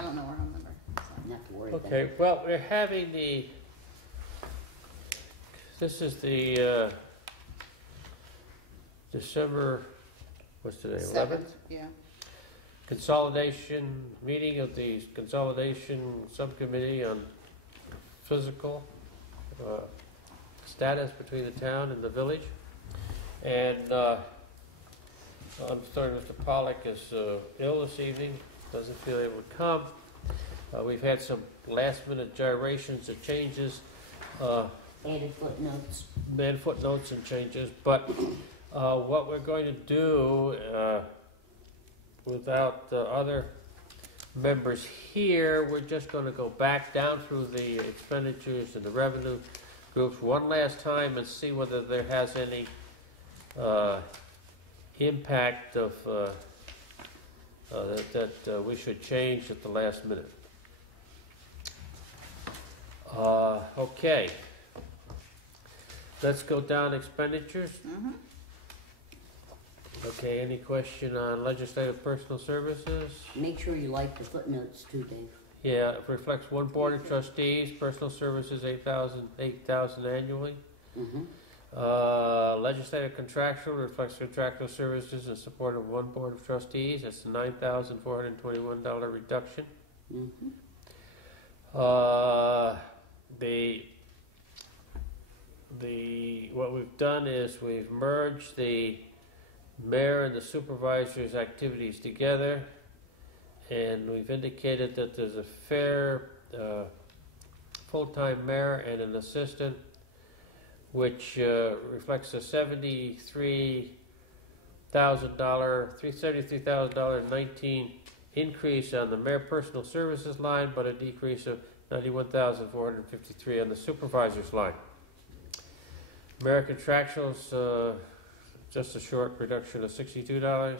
I don't know her home number. So. Not to worry. Okay, well, we're having this is the December, what's today, 11th? Yeah. Consolidation, meeting of the Consolidation Subcommittee on Physical Status between the town and the village. And I'm sorry, Mr. Pollock is ill this evening, doesn't feel able to come. We've had some last-minute gyrations and changes. Added footnotes. Added footnotes and changes, but what we're going to do without the other members here, we're just going to go back down through the expenditures and the revenue groups one last time and see whether there has any impact of that we should change at the last minute. Okay. Let's go down expenditures. Mm-hmm. Okay, any question on legislative personal services? Make sure you like the footnotes too, Dave. Yeah, it reflects one board of trustees, personal services $8,000 annually. Mm-hmm. Legislative contractual reflects contractual services in support of one board of trustees. That's a $9,421 reduction. Mm-hmm. What we've done is we've merged the mayor and the supervisor's activities together, and we've indicated that there's a fair full-time mayor and an assistant, which reflects a $73,000 increase on the mayor personal services line, but a decrease of $91,453 on the supervisor's line. Mayor contractuals, just a short reduction of $62.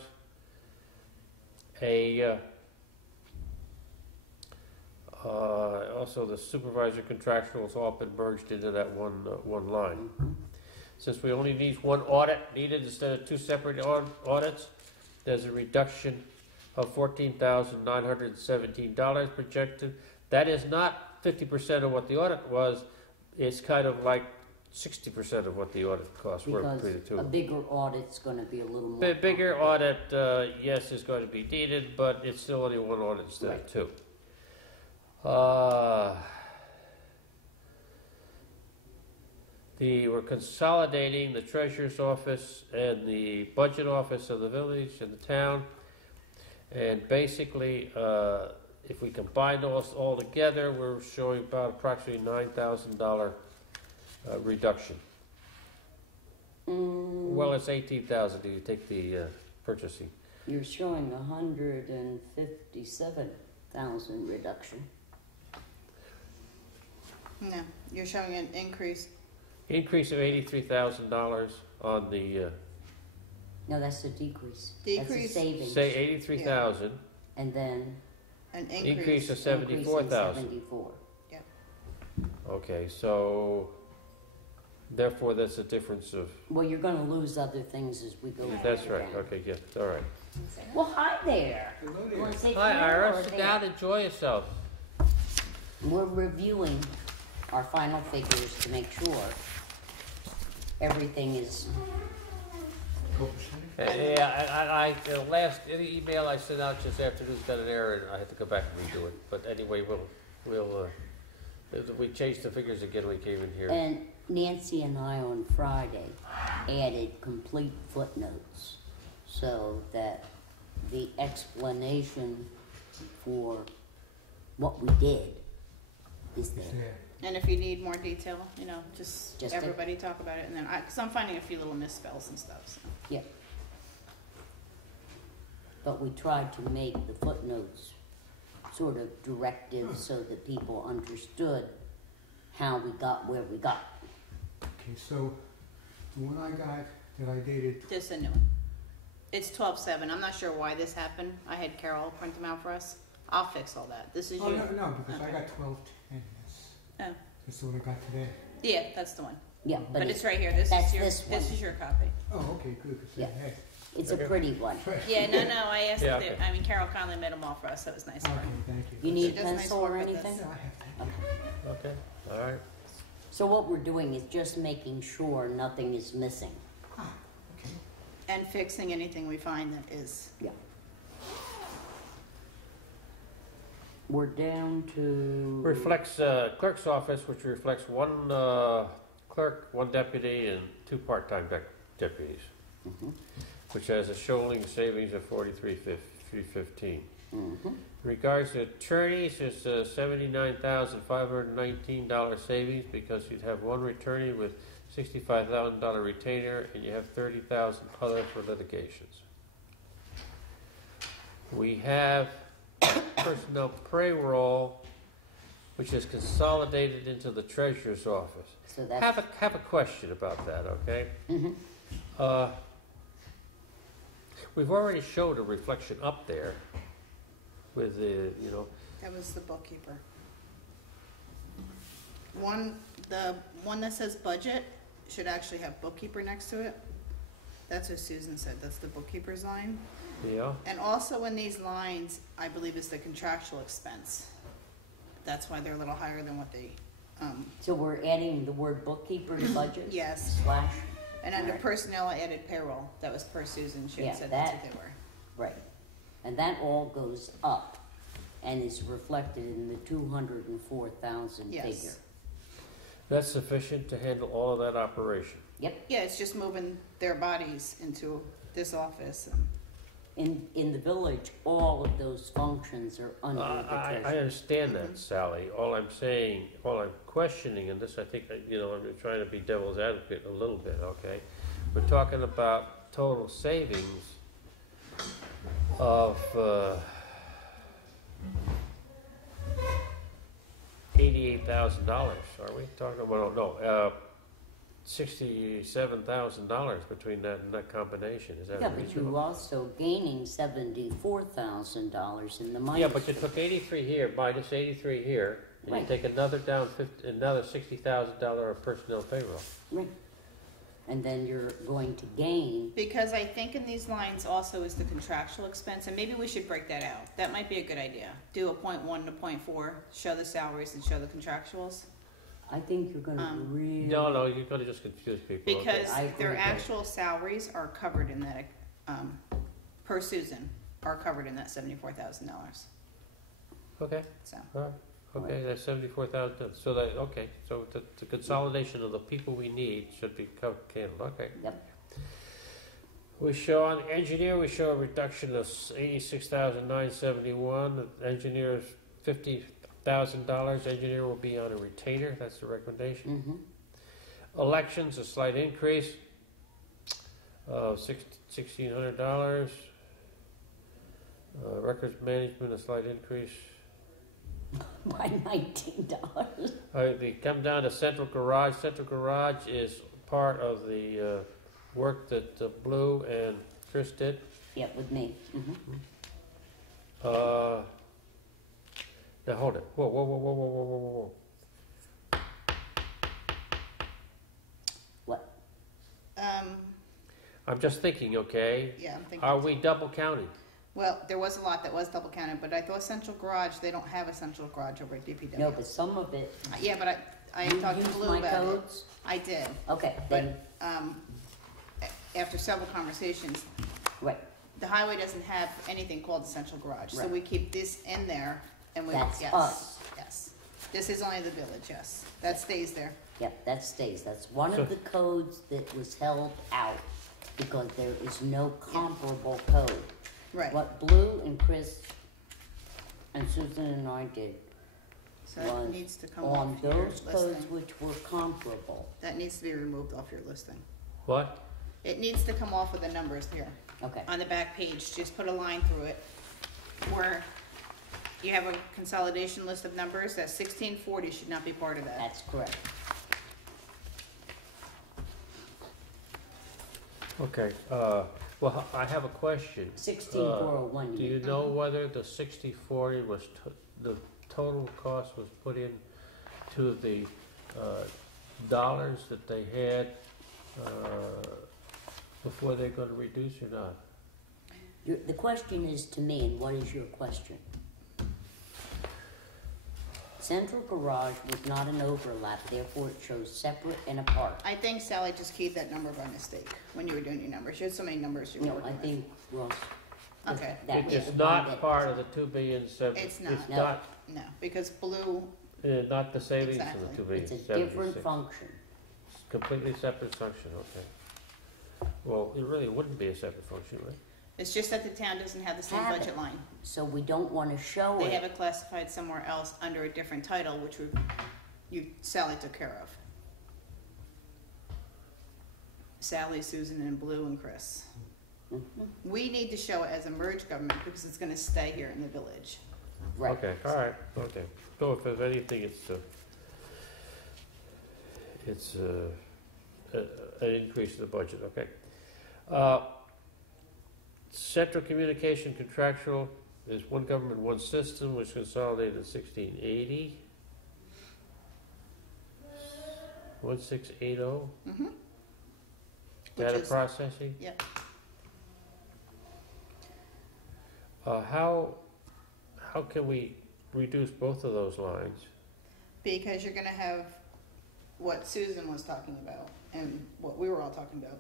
Also the supervisor contractuals all been merged into that one line. Mm-hmm. Since we only need one audit needed instead of two separate audits, there's a reduction of $14,917 projected. That is not 50% of what the audit was. It's kind of like 60% of what the audit costs were between the two. Because a bigger audit's going to be a little more. Bigger audit, yes, is going to be needed, but it's still only one audit instead of two. We're consolidating the treasurer's office and the budget office of the village and the town, and basically, if we combine those all together, we're showing about approximately $9,000 reduction. Well, it's $18,000 if you take the purchasing. You're showing 157,000 reduction. No, you're showing an increase. Increase of $83,000 on the. No, that's a decrease. Decrease. That's a savings. Say 83,000. And then An Increase of increase in 74,000. 74. Okay, so therefore that's a difference of. Well, you're going to lose other things as we go. That's further right. down. Okay, yeah, all right. Well, hi there. Hello You there. wanna say Hi, hello Ira. or Sit there? down, enjoy yourself. We're reviewing our final figures to make sure everything is. Yeah, the last email I sent out just afternoon's got an error, and I had to go back and redo it. But anyway, we changed the figures again when we came in here. And Nancy and I on Friday added complete footnotes so that the explanation for what we did is there. And if you need more detail, just Just everybody talk about it, and then because I'm finding a few little misspells and stuff. So. Yep. But we tried to make the footnotes sort of directive so that people understood how we got where we got. Okay, so the one I got that I dated. Just a new one. It's 12/7. I'm not sure why this happened. I had Carol print them out for us. I'll fix all that. This is Oh you. no, because I Okay. got 12/10. Oh. That's the one I got today. Yeah, that's the one. Yeah, But it's right here. This that's is your. this one. This is your copy. Oh, okay, good. 'Cause Yeah. hey, It's a Okay. pretty one. Yeah, no, I asked Yeah, if they, okay. I mean, Carol kindly made them all for us, so it was nice of Okay, her. thank you. You need She does nice pencil work or with anything? this. Yeah, I have that. Okay, all right. So what we're doing is just making sure nothing is missing. Ah, okay. And fixing anything we find that is, Yeah. We're down to. Reflects clerk's office, which reflects one clerk, one deputy, and two part-time deputies, Mhm, which has a showing savings of 43,315. mhm. Regards to attorneys, there's a $79,519 savings because you'd have one attorney with $65,000 retainer, and you have $30,000 other for litigations. We have personnel payroll, which is consolidated into the treasurer's office. So that's. Have a question about that, okay? Mhm. We've already showed a reflection up there with the, that was the bookkeeper. The one that says budget should actually have bookkeeper next to it. That's what Susan said, that's the bookkeeper's line. yeah. And also in these lines, I believe is the contractual expense. That's why they're a little higher than what they, So we're adding the word bookkeeper to budget? yes. Slash, And under Alright. personnel, I added payroll. That was per Susan. She Yeah, had said that's what that- they were. right. And that all goes up and is reflected in the 204,000 Yes. figure. That's sufficient to handle all of that operation. Yep, Yeah, it's just moving their bodies into this office. And in the village, all of those functions are under the I treasurer. understand that, Mhm. Sally. All I'm questioning, and this I think, I'm trying to be devil's advocate a little bit, okay? We're talking about total savings of $88,000, are we talking about, no, $67,000 between that and that combination, is that Yeah, but reasonable? you're also gaining $74,000 in the minus. Yeah, but you took 83 here, minus 83 here, and you Right. take another another $60,000 of personnel payroll. Right. And then you're going to gain, because I think in these lines also is the contractual expense, and maybe we should break that out. That might be a good idea. Do a .1 to .4, show the salaries and show the contractuals. I think you're gonna really. No, you're gonna just confuse people. okay. Because I agree their with that. actual salaries are covered in that, per Susan, are covered in that $74,000. Okay, So, all right, okay, that's 74,000, so the consolidation of the people we need should be handled, okay. Yep. We show on engineer, we show a reduction of $86,971, engineer's $50,000, engineer will be on a retainer, that's the recommendation. Mm-hmm. Elections, a slight increase of $1,600. Records management, a slight increase. By $19. They come down to central garage. Central garage is part of the work that Blue and Chris did. Yep, with me. Mm-hmm. Now hold it. Whoa. What? I'm just thinking, okay? yeah, I'm thinking. Are we double counting? Well, there was a lot that was double counted, but I thought central garage, they don't have a central garage over at DPW. No, but some of it. Yeah, but I You talked to used Blue my about it. codes? I did, Okay, but, then, after several conversations, right, the highway doesn't have anything called the central garage, so Right. we keep this in there, and we, That's yes, us. yes. This is only the village, yes, that stays there. yep, that stays. That's one So- of the codes that was held out because there is no comparable code. Right, What Blue and Chris and Susan and I did so that was needs to come on off your those codes listing. which were comparable. That needs to be removed off your listing. What? It needs to come off of the numbers here. Okay, On the back page, just put a line through it where you have a consolidation list of numbers, that 1640 should not be part of that. that's correct. Okay. Well, I have a question. 16401. Do you know whether the 60/40 was the total cost was put in to the dollars that they had before they're gonna reduce or not? The question is to me, and what is your question? Central garage was not an overlap, therefore it shows separate and apart. I think Sally just keyed that number by mistake when you were doing your numbers. You had so many numbers you were No, working I with. think, Ross. Okay. that was It's the one not that- part of the 2,000,000,070. It's not. It's No. not, No, because blue, not the savings of Exactly. the 2,000,000,076. It's a different function. It's a completely separate function, okay. Well, it really wouldn't be a separate function, right? it's just that the town doesn't have the same Have it. budget line. So we don't wanna show They have it. it classified somewhere else under a different title, which Sally took care of. Sally, Susan, and Blue, and Chris. Mhm. We need to show it as a merged government because it's gonna stay here in the village. Right. Okay, all right, okay. So if there's anything, it's an increase in the budget, okay. Central communication contractual is one government, one system, which consolidated in 1680. 1680, Mm-hmm. data processing. Yep. How can we reduce both of those lines? Because you're gonna have what Susan was talking about and what we were all talking about.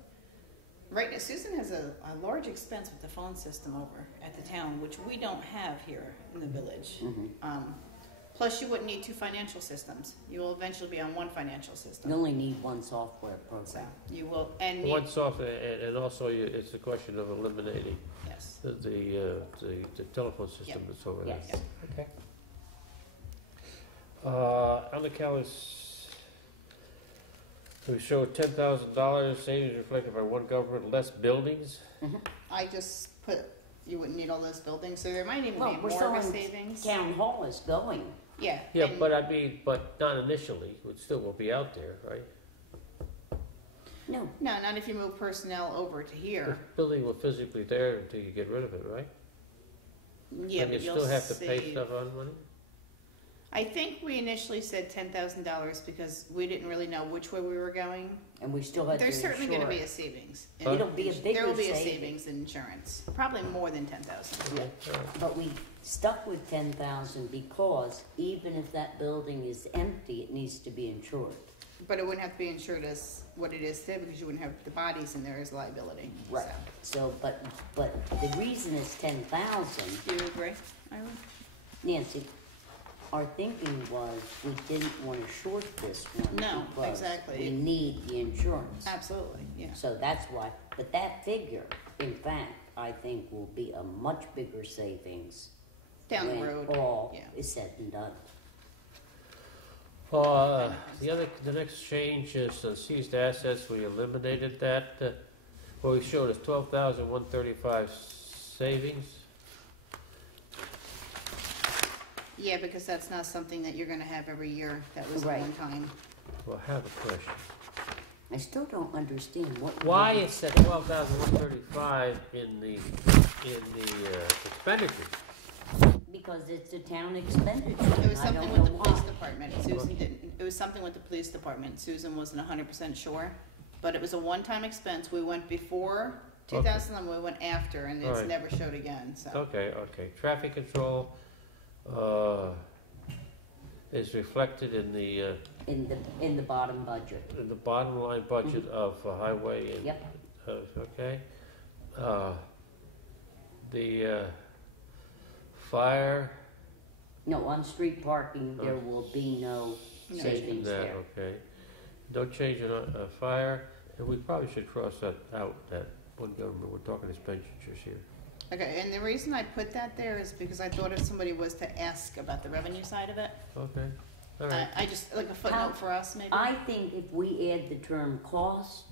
Right now, Susan has a large expense with the phone system over at the town, which we don't have here in the village. Mhm. Plus, you wouldn't need two financial systems. You will eventually be on one financial You system. only need one software So program. you will, and One software, and also it's a question of eliminating yes, the telephone system Yep. that's over there. Yes. Okay. On the calendars, we show $10,000 savings reflected by one government, less buildings. Mhm. I just put you wouldn't need all those buildings, so there might even Well, be we're more of a still in savings. Town hall is going. Yeah. Yeah, and- but I mean, but not initially, it still will be out there, right? No, No, not if you move personnel over to The here. building will physically there until you get rid of it, right? Yeah, And but you you'll still have to pay save. stuff on money? I think we initially said $10,000 because we didn't really know which way we were going. and we still had to There's certainly going to insure be it. a savings. Huh? It'll be a There bigger will be a saving. savings in insurance, probably more than 10,000. Yeah. All right. But we stuck with 10,000 because even if that building is empty, it needs to be insured. But it wouldn't have to be insured as what it is today because you wouldn't have the bodies in there as liability. Right. So, but the reason it's 10,000, So, do you agree, Irene? Nancy, our thinking was we didn't want to short this one. No, because exactly. We need the insurance. Absolutely, yeah. So that's why, but that figure, in fact, I think will be a much bigger savings Down the when road. all yeah. is said and done. The next change is seized assets, we eliminated that. What we showed is 12,135 savings. Yeah, because that's not something that you're going to have every year. That was Right. one time. Well, I have a question. I still don't understand what. Why is that 12,135 in the expenditures? Because it's a town expenditure. It was and I something don't with the know police why. department. Susan didn't. It was something with the police department. Susan wasn't 100% sure, but it was a one-time expense. We went before 2000 and we went after, and it's Alright. never showed again. So Okay. Traffic control is reflected in the In the bottom budget. bottom line budget of highway and Yep. okay. The fire. No, on street parking, there will be no No savings that, there. okay. No change in fire, and we probably should cross that out, that one government, we're talking expenditures here. okay, and the reason I put that there is because I thought if somebody was to ask about the revenue side of it, Okay, all right. I just like a footnote for us maybe. I think if we add the term cost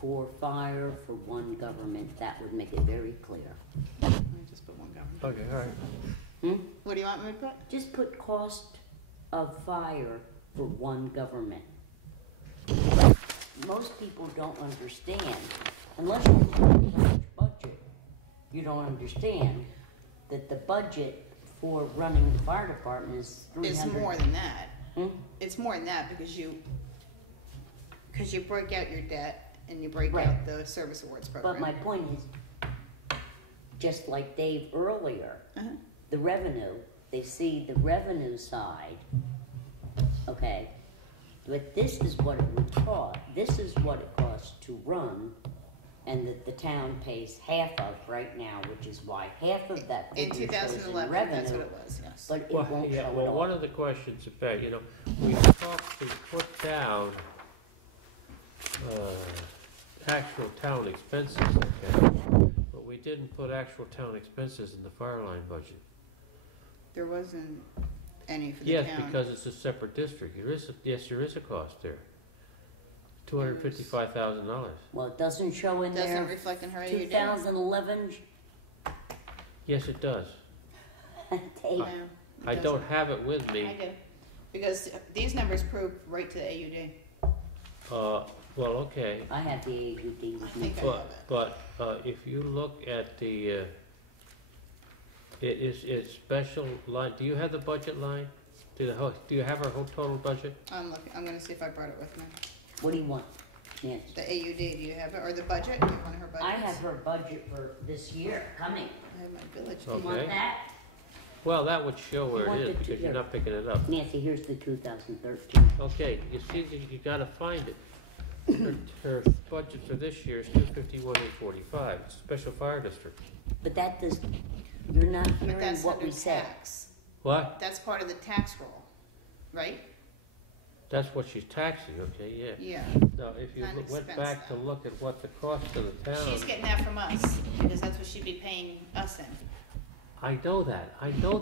for fire for one government, that would make it very clear. Let me just put one government. Okay, all right. What do you want me to put? Just put cost of fire for one government. Most people don't understand, unless you have a large budget, you don't understand that the budget for running the fire department is 300. It's more than that. Hmm? It's more than that because you break out your debt and you break Right. out the service awards program. But my point is, just like Dave earlier, Uh-huh. the revenue, they see the revenue side, okay? But this is what it would cost, this is what it costs to run, and that the town pays half of right now, which is why half of that In figure shows in 2011, revenue. that's what it was, yes. But it Well, won't yeah, show well, at all. one of the questions about, we talked to put down actual town expenses, okay? But we didn't put actual town expenses in the fire line budget. There wasn't any for the Yes, town. because it's a separate district. Yes, there is a cost there. $255,000. Well, it doesn't show in Doesn't there, reflect in her AUD. 2011, Yes, it does. Dave, No, I it don't have it with doesn't. me. I do, because these numbers prove right to the AUD. Well, okay. I have the AUD I with me. think I have it. But if you look at the, it's special line, do you have the budget line? Do you have our whole total budget? I'm gonna see if I brought it with me. What do you want, Nancy? The AUD, do you have it, or the budget? Do you want her budget? I have her budget for this year coming. I have my village. You Okay. want that? Well, that would show where want it is the because you're two- not picking it up. Nancy, here's the 2013. Okay, you see, you gotta find it. Her budget for this year is $251,845. It's a special fire district. But that does, you're not But hearing that's what under we said. tax. What? That's part of the tax roll, right? That's what she's taxing, okay, yeah. Yeah. Now, if you Not went expense, back to though. look at what the cost of the town. She's getting that from us, because that's what she'd be paying us in. I know that. I know,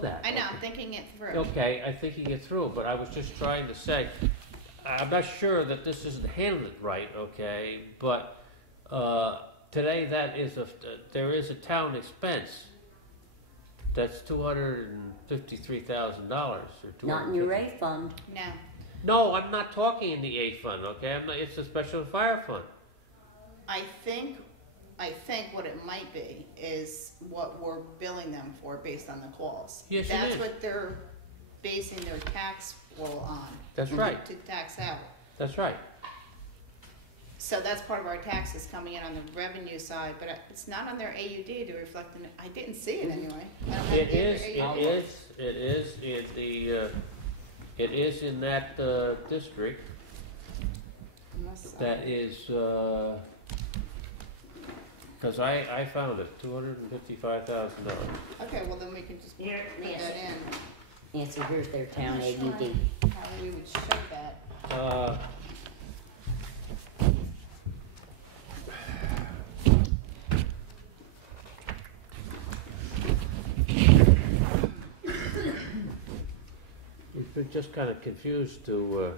I'm thinking it through. Okay, I'm thinking it through, but I was just trying to say, I'm not sure that this isn't handled right, okay? But today there is a town expense that's $253,000 or Not in your $250,000. A fund. No, No, I'm not talking in the A fund, okay? It's a special fire fund. I think what it might be is what we're billing them for based on the calls. Yes, it That's is. what they're basing their tax roll on. That's right. To tax out. That's right. So that's part of our taxes coming in on the revenue side, but it's not on their AUD to reflect in, I didn't see it anyway. I don't have It the other is AUD. in the, it is in that district. Unless That is, because I found it, $255,000. Okay, well then we can just put Here, that Nancy. in. Nancy, here's their town I'm not AUD. sure how we would show that. We've been just kind of confused to,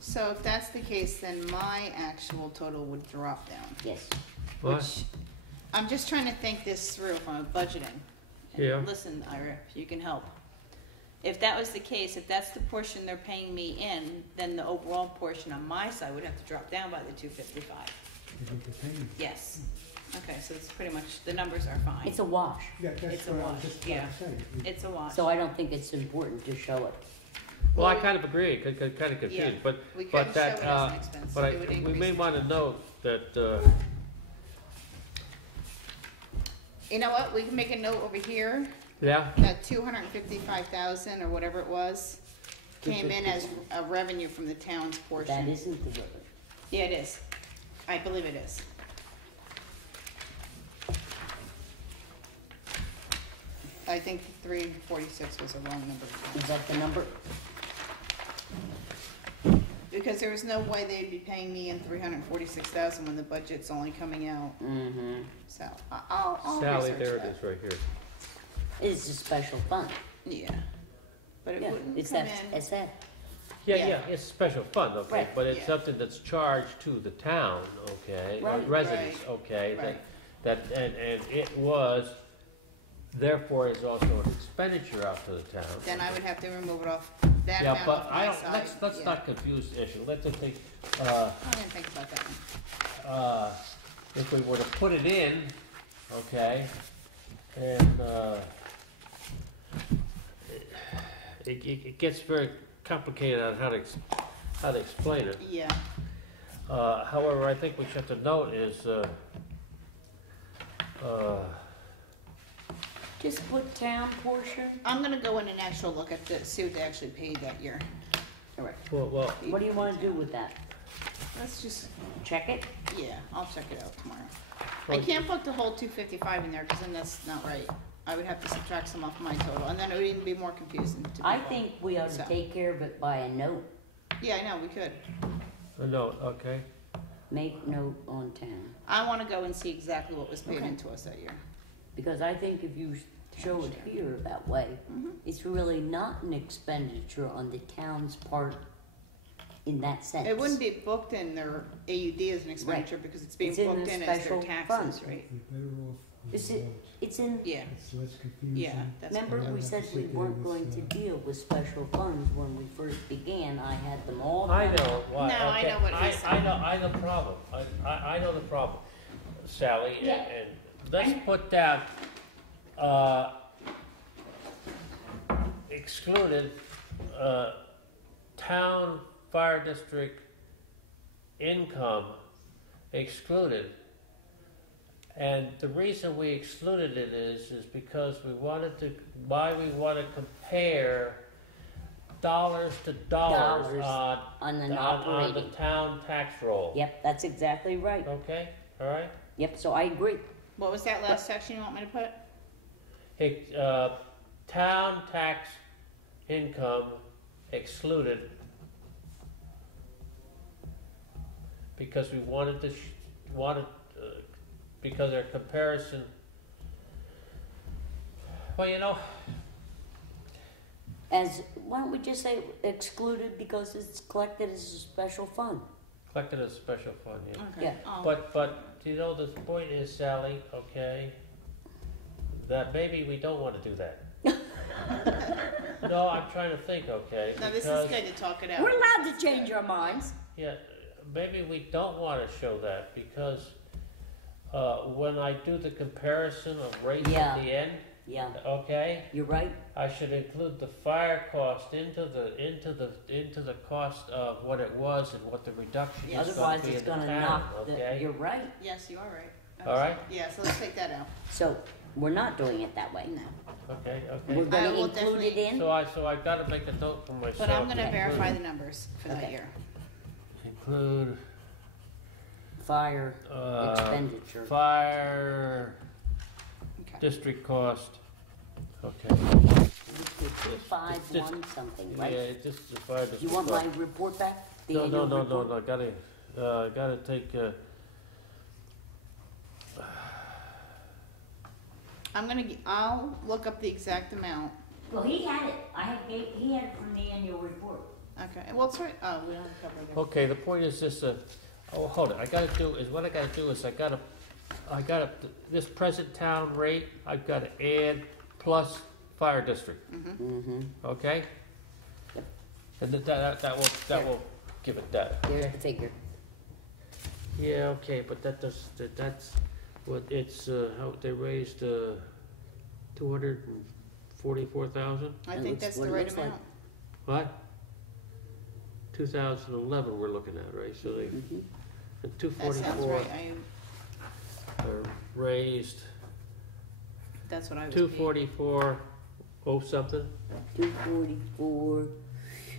So if that's the case, then my actual total would drop down. Yes. what? Which, I'm just trying to think this through from budgeting. And Yeah. Listen, Ira, if you can help. If that was the case, if that's the portion they're paying me in, then the overall portion on my side would have to drop down by the 255. You think they're paying? Yes. Okay, so it's pretty much, the numbers are fine. It's a wash, Yeah, that's It's a what I was wash, just yeah. about to say. It's a wash. so I don't think it's important to show it. Well, I kind of agree, kind of Yeah. confused, but, We but couldn't show that, it as an expense. but It would we increase may it. want to note that, You know what, we can make a note over here, yeah, that 255,000 or whatever it was, came in as a revenue from the town's portion. That isn't the river. Yeah, it is. I believe it is. I think 346 was a wrong number. Is that the number? Because there was no way they'd be paying me in 346,000 when the budget's only coming out. Mm-hmm. So I'll Sally, research there it that. is right here. It's a special fund. Yeah, but it Yeah, wouldn't it's come that, in. it's that. Yeah, Yeah. yeah, it's a special fund, okay, Right. but it's Yeah. something that's charged to the town, okay, or Right. residents, okay, Right. and it was, therefore is also an expenditure out to the town. Then I would have to remove it off, that Yeah, amount but off I my don't, side. let's Yeah. not confuse the issue, let's just think, I didn't think about that one. if we were to put it in, okay, and, it gets very complicated on how to explain it. Yeah, However, I think we should have to note is, Just put town portion. I'm gonna go in and actually look at the, see what they actually paid that year. All right. well, What do you want to do with that? Let's just, Check it? yeah, I'll check it out tomorrow. I Well- can't put the whole 255 in there, cause then that's not right. I would have to subtract some off my total, and then it would even be more confusing to people. I think we ought to So- take care of it by a note. Yeah, I know, we could. no, okay, Make note on town. I wanna go and see exactly what was paid Okay. into us that year. Because I think if you show it here that way, Mhm. it's really not an expenditure on the town's part in that sense. It wouldn't be booked in their AUD as an expenditure because it's being It's in booked the in as their special taxes, fund. right? You're better off with Is it- votes. It's in, Yeah, It's less confusing. yeah, that's. remember don't we have to said we sit there weren't with, going to deal with special funds when we first began. I had them all. I done. know, why, No, I okay, know what he's saying. I know the problem, I know the problem, Sally, Yeah. and let's put down, excluded, town fire district income excluded. And the reason we excluded it is because why we want to compare dollars to dollars Dollars on on an the operating. town tax roll. Yep, that's exactly right. Okay, all right? Yep, so I agree. What was that last section you want me to put? Hey, town tax income excluded. Because we wanted to, because our comparison, well, you know, Why don't we just say excluded because it's collected as a special fund? collected as a special fund, yeah. Okay. Yeah. Oh. But, you know, the point is, Sally, okay, that maybe we don't wanna do that. No, I'm trying to think, okay, No, this is because, good to talk it out. We're allowed to change our minds. yeah, maybe we don't wanna show that, because, when I do the comparison of rates Yeah. at the end, Yeah, okay, you're right. I should include the fire cost into the cost of what it was and what the reduction is Otherwise, gonna be it's in the gonna town, knock the, okay? you're right. Yes, you are right. All right. Yeah, so let's take that out. So, we're not doing it that way. No. Okay, We're okay. gonna will include it definitely- in? So I gotta make a note for myself. But I'm gonna to verify include- the numbers for that Okay. year. Include, Fire uh, expenditure. fire Okay. district cost, okay. 251 something, Yeah, right? just the fire district You want cost. my report back? The No, annual no, report? gotta take, I'll look up the exact amount. Well, he had it. He had it from the annual report. Okay, well, it's right, oh, we don't cover it. okay, the point is this, hold it, what I gotta do is I gotta, this present town rate, I've gotta add plus fire district, Mm-hmm. okay? Yep. And that will give it that. There's the figure. Yeah, okay, but that's what it's, how they raised, 244,000? I That think looks that's what the it right looks like. amount. What? 2011 we're looking at, right? So they, Mhm. the That sounds 244 right, raised, that's what I was paid. 244, oh something? 244,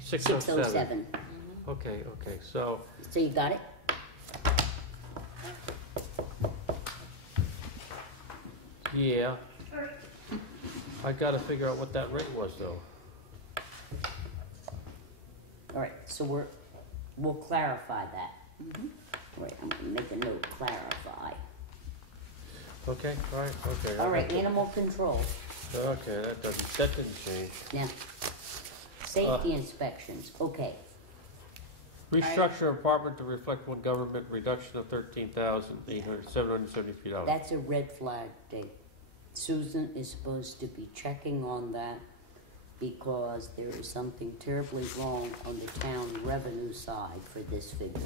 607. 607. Okay, so, So you got it? yeah. I gotta figure out what that rate was though. All right, so we'll clarify that. All right, I'm gonna make a note, clarify. Okay, alright, okay. All right, animal control. Okay, that didn't change. Now, safety inspections, okay. Restructure apartment to reflect one government reduction of $13,773. That's a red flag, Dave. Susan is supposed to be checking on that because there is something terribly wrong on the town revenue side for this figure.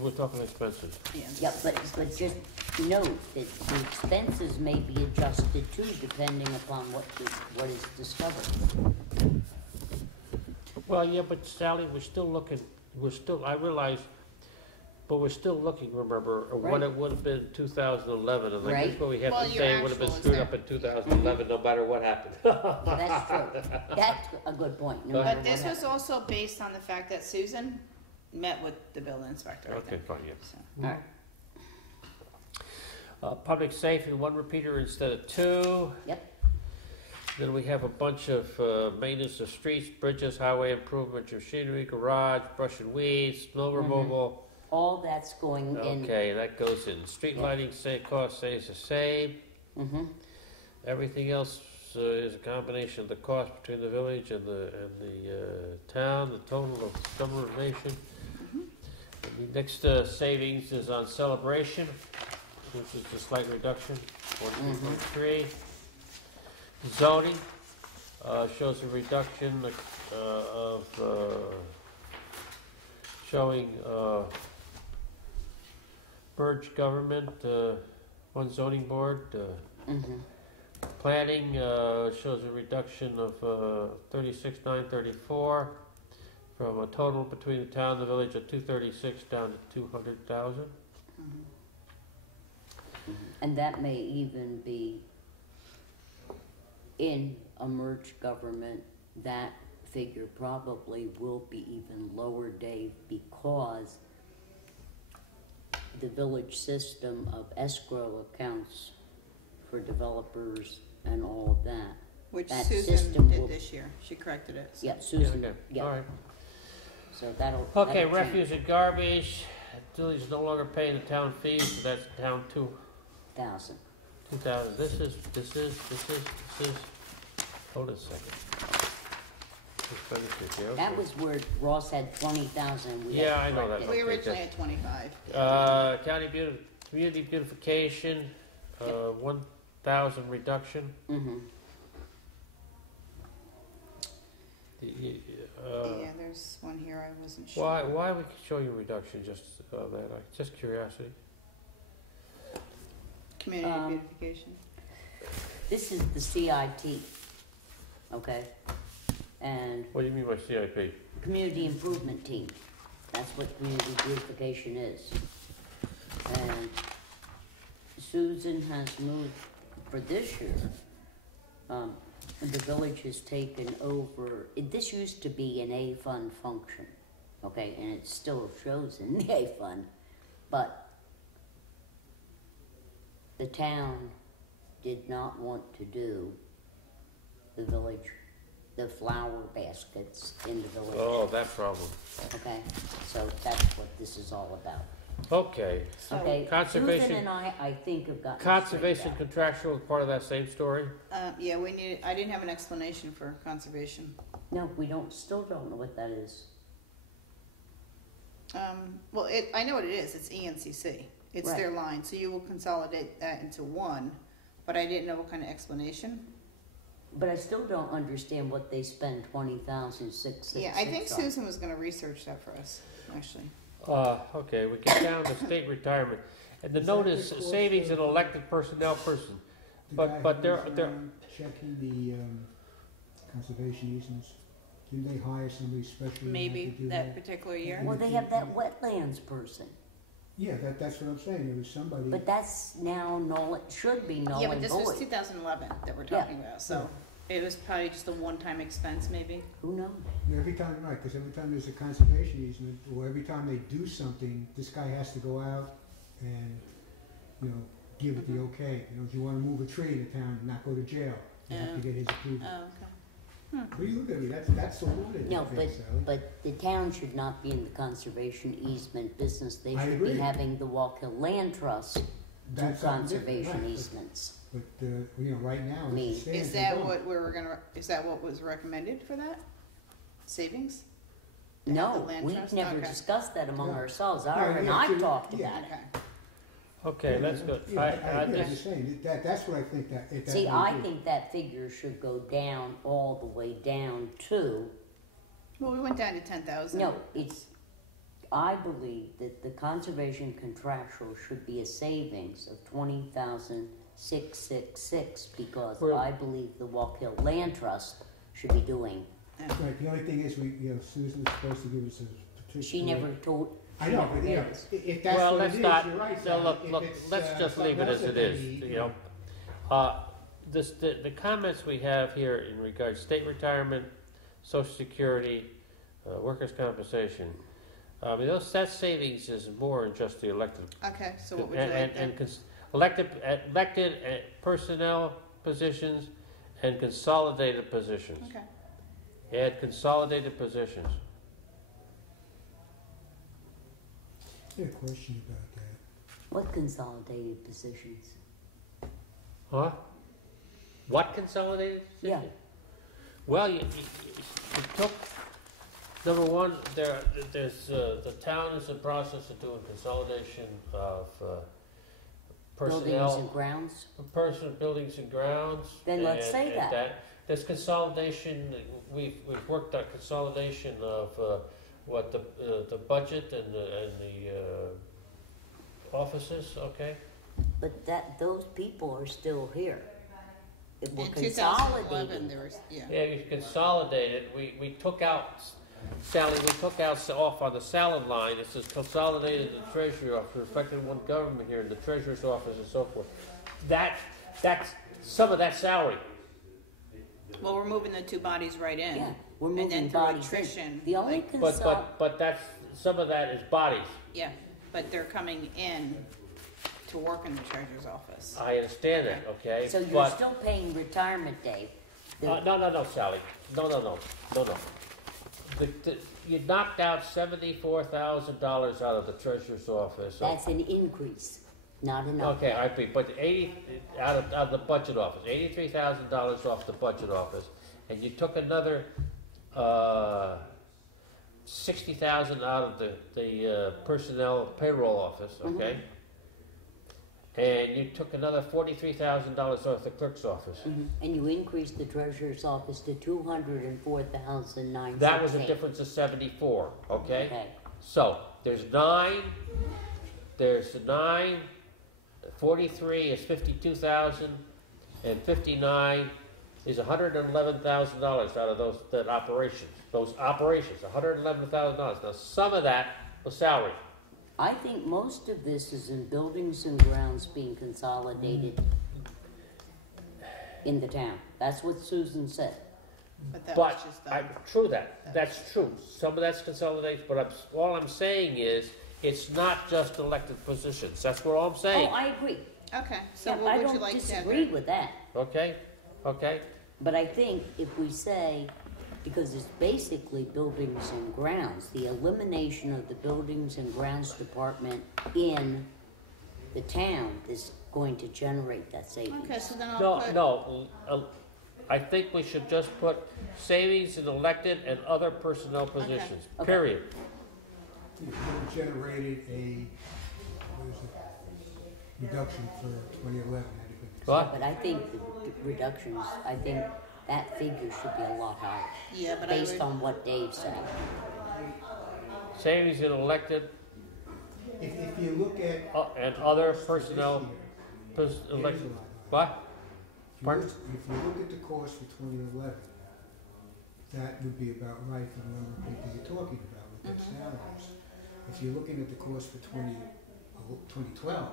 We're talking expenses. Yeah, but just note that the expenses may be adjusted too, depending upon what is discovered. Well, yeah, but Sally, I realize, but we're still looking, remember, at what Right. it would have been in 2011, and like, Right. that's what we have Well, to your say, it would have been actual is screwed there. up in 2011, no matter what happened. That's true. That's a good point. No matter But this what was also based on the fact that Susan met with the building inspector, I Okay, think. fine, yeah. So, happens. All right. Public safety, one repeater instead of two. Yep. Then we have a bunch of maintenance of streets, bridges, highway improvement, machinery, garage, brush and weeds, snow removal. All that's going in. Okay, that goes in. Street Yeah. lighting, cost stays the same. Mm-hmm. Everything else is a combination of the cost between the village and the town, the total of summarization. The next savings is on celebration, which is a slight reduction, 1.3. Zoning shows a reduction of showing merged government, one zoning board. Mm-hmm. Planning shows a reduction of 36,934 from a total between the town and the village of 236 down to 200,000. And that may even be in a merged government. That figure probably will be even lower, Dave, because the village system of escrow accounts for developers and all of that. Which That Susan system did will- this year. She corrected it. So. Yeah, Susan. Okay. Yeah. All right. So that'll. Okay, that'll refuse and garbage. Village is no longer paying the town fees, so that's down to 2,000. 2,000. This is. Hold a second. Expenditures here, okay. That was where Ross had 20,000. Yeah, I know that. We Okay, originally good. had 25. County community beautification, 1,000 reduction. Mm-hmm. Yeah, there's one here I wasn't sure. Why we show you a reduction, just just curiosity? Community Um, beautification. This is the CIT, okay? And What do you mean by CIP? community improvement team. That's what community beautification is. And Susan has moved for this year. The village has taken over. This used to be an A fund function, okay, and it still shows in the A fund, but the town did not want to do the village, the flower baskets in the village. Oh, that problem. Okay, so that's what this is all about. Okay. So, Okay, Conservation- Susan and I think, have gotten Conservation straightened out. contractual part of that same story? Yeah, I didn't have an explanation for conservation. No, we still don't know what that is. Well, I know what it is. It's ENCC. It's Right. their line. So you will consolidate that into one, but I didn't know what kind of explanation. But I still don't understand what they spend 20,666 Yeah, I think on. Susan was gonna research that for us, actually. Okay, we get down to state retirement. And the Is note that is the cost savings of- in elected personnel person. The But- guy but who they're- was they're- around checking the conservation easements, didn't they hire somebody specially Maybe to do that particular year. Well, they have that wetlands person, Yeah, that's what I'm saying, there was somebody. but that's now null, it should be null Yeah, but and this was void. 2011 that we're Yeah. talking about, so it was probably just a one-time expense, maybe. Who knows? Every time, right, because every time there's a conservation easement, or every time they do something, this guy has to go out and, give it the okay. If you wanna move a tree in the town and not go to jail, you have to get his approval. Oh, okay. What do you look at me, that's the law that No, dictates, Sally. but the town should not be in the conservation easement business. They I should agree. be having the Walk Hill Land Trust do That's something different, conservation right, easements. But, right now, Me. as it stands, Is they that don't. what is that what was recommended for that? Savings? the No, land we've trust? never Okay. discussed that among No. ourselves. No, Ira and yeah, I to- talked yeah. about it. Okay. Okay, let's go. Yeah, I agree, I'm just, just saying, that's what I think that See, may I be. think that figure should go down all the way down to, Well, we went down to 10,000. no, I believe that the conservation contractual should be a savings of 20,666 because Well- I believe the Walk Hill Land Trust should be doing. Right, the only thing is, Susan was supposed to give us a particular. She never told, I know, but never if is. that's well, what let's it is, not, you're right, no, Sally. look, If look, it's, let's just leave it something as else it that is, they- you know. The comments we have here in regards to state retirement, social security, workers' compensation, I mean, that savings is more than just the elected. Okay, so what would you like And then? elected personnel positions and consolidated positions. Okay. Add consolidated positions. I had a question about that. What consolidated positions? Huh? What consolidated? Yeah. Well, you took, number one, there's, the town is in the process of doing consolidation of Buildings and personnel, grounds? buildings and grounds. Then let's say and that. There's consolidation, we've worked on consolidation of, the budget and the offices, okay? But those people are still here. If we're In 2011, consolidating. there was, yeah. Yeah, we consolidated, we took out, Sally, we took out off on the salad line, it says consolidated the treasury office, reflected one government here, in the treasurer's office and so forth. That's some of that salary. Well, we're moving the two bodies right in. Yeah, we're And moving then through bodies in. attrition, The only like- But that's, some of that is bodies. Yeah, but they're coming in to work in the treasurer's office. I understand that, okay? So you're But- still paying retirement, Dave. The- No, Sally, no. You knocked out $74,000 out of the treasurer's office. That's an increase, not enough. Okay, I agree, but 80, out of the budget office, $83,000 off the budget office, and you took another, 60,000 out of the personnel payroll office, okay? And you took another $43,000 off the clerk's office. Mhm. And you increased the treasurer's office to 204,968. That was a difference of 74, okay? Okay. So, there's 43 is 52,000, and 59 is $111,000 out of those operations, $111,000. Now, some of that was salary. I think most of this is in buildings and grounds being consolidated in the town. That's what Susan said. But that was But, just done. true that's true. Some of that's consolidated, but all I'm saying is, it's not just elected positions. That's what I'm Oh, saying. I agree. Okay, so Yeah, what I would you don't like to have? disagree with that. Okay? But I think if we say, because it's basically buildings and grounds, the elimination of the buildings and grounds department in the town is going to generate that savings. Okay, so then I'll put. No, I think we should just put savings in elected and other personnel positions, Okay. period. You generated a, reduction for 2011. What? But I think the reductions, I think that figure should be a lot higher, Yeah, but based on what Dave said. Savings in elected If you look at. and other personnel, Elected. elected, what? Pardon? If you look at the cost for 2011, that would be about right for the number of people you're talking about with their salaries. If you're looking at the cost for 2012,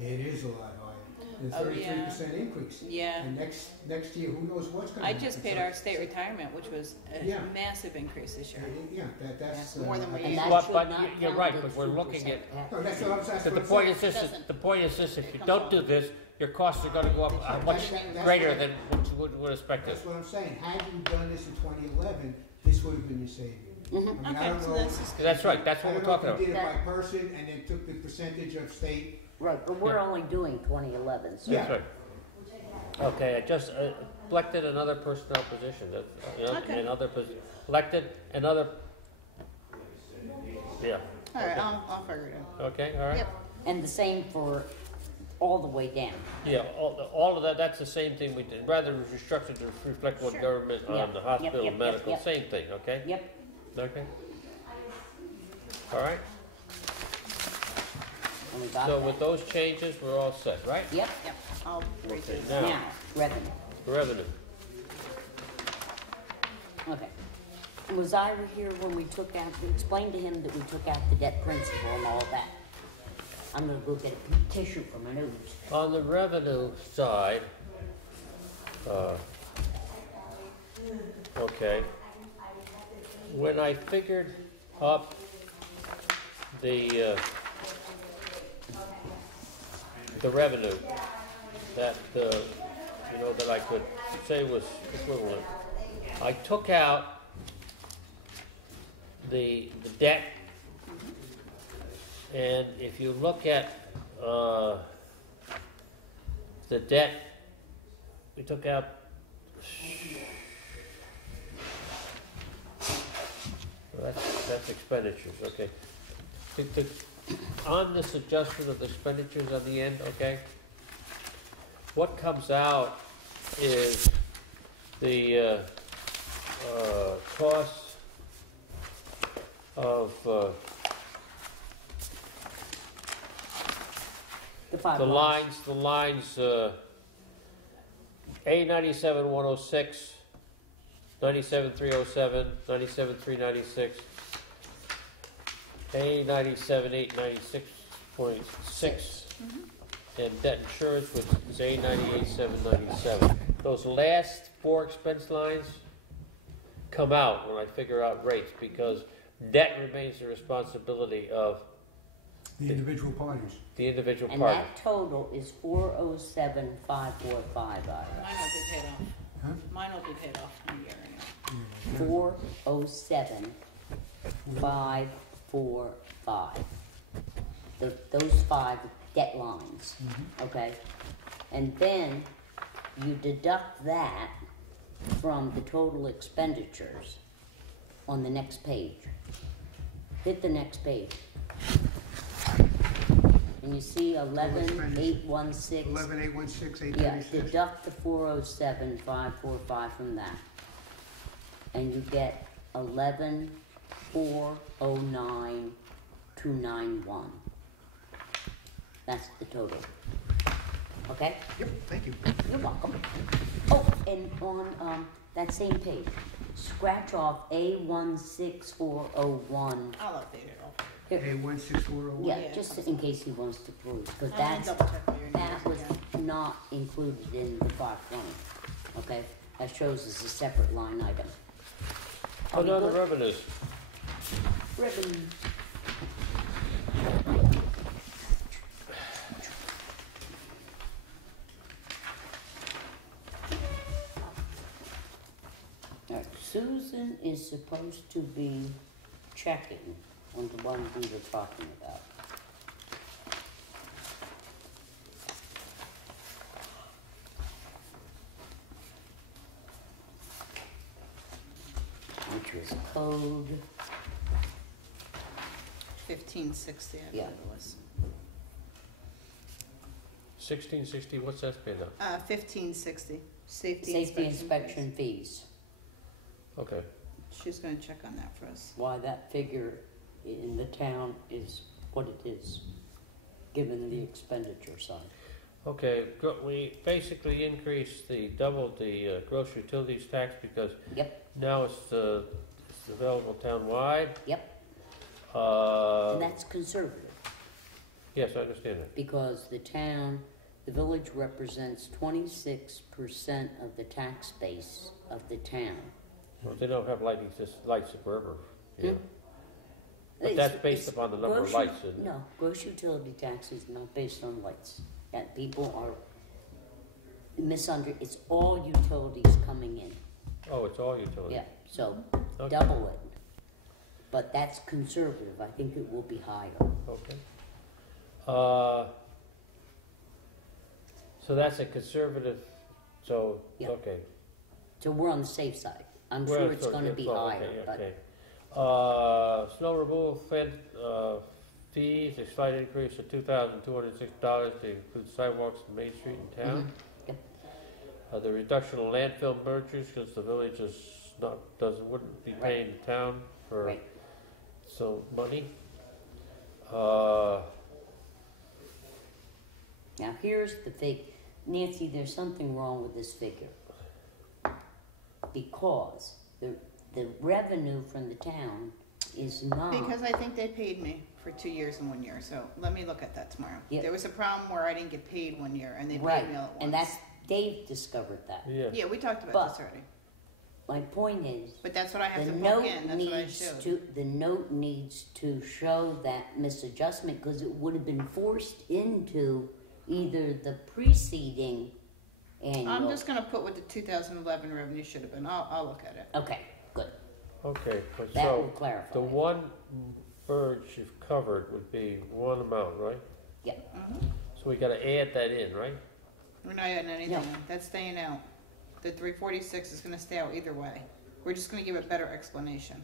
it is a lot higher. A Oh, yeah. 33% increase. Yeah. And next year, who knows what's going to I happen. just paid So- our state retirement, which was a Yeah. massive increase this year. Yeah, that's. Yeah, more than we And used that But- should but not you're count right, the but we're looking 2% at- tax. No, that's what I'm saying. But the point is this, if you comes don't off. do this, your costs are gonna go up much That's greater what- than what you would expect it. That's what I'm saying. Had you done this in 2011, this would have been your savings. I mean, I Okay, don't so know. this is. That's right, that's I what we're don't know talking if you about. did it by person and then took the percentage of state. Right, but we're only doing 2011, so. Yeah. That's right. Okay, I just elected another personnel position, Okay. elected another Yeah. All right, Okay. I'll figure it out. Okay, all right. Yep. And the same for all the way down. Yeah, all of that, that's the same thing we did, rather restructured to reflect what Sure. government Yeah. on the hospital, Yep, yep, medical, yep. same thing, okay? Yep. Okay. All right, And we got so that. with those changes, we're all set, right? Yep. Yep, I'll read Okay, it. now, Now, revenue. revenue. Okay. Was Ira here when we took out, we explained to him that we took out the debt principal and all that? I'm gonna go get a tissue for my nose. On the revenue side, okay, when I figured up the revenue that, you know, that I could say was equivalent, I took out the debt, and if you look at the debt, we took out that's expenditures, okay. On this adjustment of the expenditures on the end, okay, what comes out is the costs of The five the lines. lines, A97-106, 97-307, 97-396, A97-896.6, and debt insurance, which is A98-797. Those last four expense lines come out when I figure out rates, because debt remains the responsibility of The individual parties. the individual And party. that total is 407,545, Ira. Mine will be paid off. Huh? Mine will be paid off in a year anyway. Yeah. 407,545. Those five debt lines, okay? And then you deduct that from the total expenditures on the next page. Hit the next page. And you see 11,816. 11,816, Yeah, 836. deduct the 407,545 from that. And you get 11,409,291. That's the total. Okay? Yep, thank you. You're welcome. Oh, and on that same page, scratch off A16401. I'll update it all. A16401. Yeah, Yeah. just in case he wants to prove, because I'm gonna that's, double check all your that numbers was again. not included in the 520. Okay? That shows as a separate line item. Are we Oh, no, the good? revenues. Revenue. Alright, Susan is supposed to be checking on the one we were talking about. Which was code, 1560, I Yeah. believe it was. 1660, what's that paid out? 1560, safety safety inspection. inspection fees. Okay, Fees. She's gonna check on that for us. Why that figure in the town is what it is, given the expenditure side. okay, we basically doubled the gross utilities tax because Yep, now it's available townwide. yep, Uh, and that's conservative, yes, I understand that. because the town, the village represents 26% of the tax base of the town. Well, they don't have lights forever, yeah. Hmm? But that's based upon the number of gross lights, isn't it? No, gross utility tax is not based on lights. That people are it's all utilities coming in. Oh, it's all utilities? Yeah, so Okay. double it. But that's conservative, I think it will be higher. Okay. So that's a conservative, so, Yeah. okay. So we're on the safe side. I'm Well, sure it's so- gonna yeah, be well, higher, okay, but okay. Snow removal fees, a slight increase of $2,206 to include sidewalks on Main Street in town. Yep. The reduction of landfill mergers, because the village is wouldn't be paying the town for Right. some money. Now, here's the thing, Nancy, there's something wrong with this figure. Because the revenue from the town is not. Because I think they paid me for 2 years and 1 year, so let me look at that tomorrow. Yeah. There was a problem where I didn't get paid 1 year, and they Right, paid me all at once. and that's, Dave discovered that. Yeah. Yeah, we talked about But- this already, My point is, but that's what I have the to book note in, that's what I needs showed. the note needs to show that misadjustment, because it would have been forced into either the preceding annual. I'm just gonna put what the 2011 revenue should have been, I'll look at it. Okay, good, Okay, but that will so clarify. the one verge you've covered would be one amount, right? So we gotta add that in, right? We're not adding anything No. in, that's staying out. The 346 is gonna stay out either way. We're just gonna give a better explanation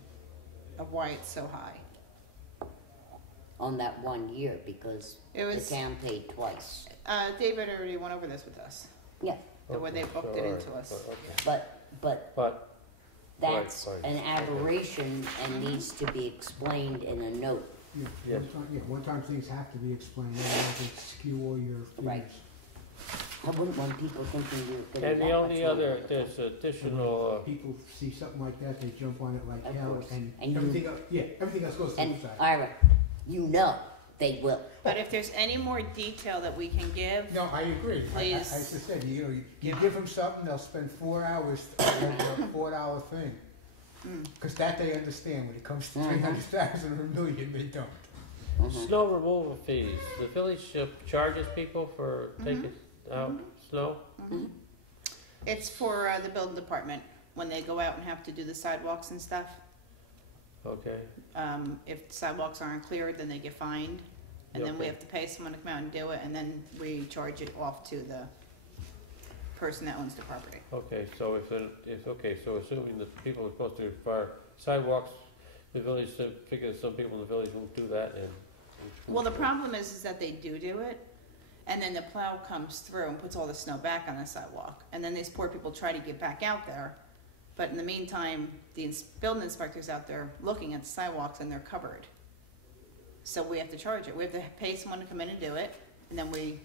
of why it's so high. On that 1 year, because It the was, town paid twice. David already went over this with us, Yeah, the way they Okay, booked so, it all into right, us. okay. but But, that's right. an aberration and needs to be explained in a note. Yeah, Yes. one time things have to be explained, otherwise it skew all your figures. Right. I wouldn't want people thinking you're gonna. and the only other, there's additional, People see something like that, they jump on it like Of hell, course. and And you- everything else, everything else goes to And the side. Ira, you know they will. But if there's any more detail that we can give, No, I agree. I Please. as I said, you give them something, they'll spend 4 hours over a $4 thing. Because that they understand. When it comes to 300,000 or a million, they don't. snow removal fees. The village charges people for taking out snow? it's for the building department, when they go out and have to do the sidewalks and stuff. Okay, If sidewalks aren't cleared, then they get fined, and then we Okay. have to pay someone to come out and do it, and then we charge it off to the person that owns the property. okay, so so assuming that people are supposed to fire sidewalks, the village, figures some people in the village won't do that, and. Well, the problem is that they do it, and then the plow comes through and puts all the snow back on the sidewalk, and then these poor people try to get back out there, but in the meantime, the building inspector's out there looking at the sidewalks and they're covered. So we have to charge it, we have to pay someone to come in and do it, and then we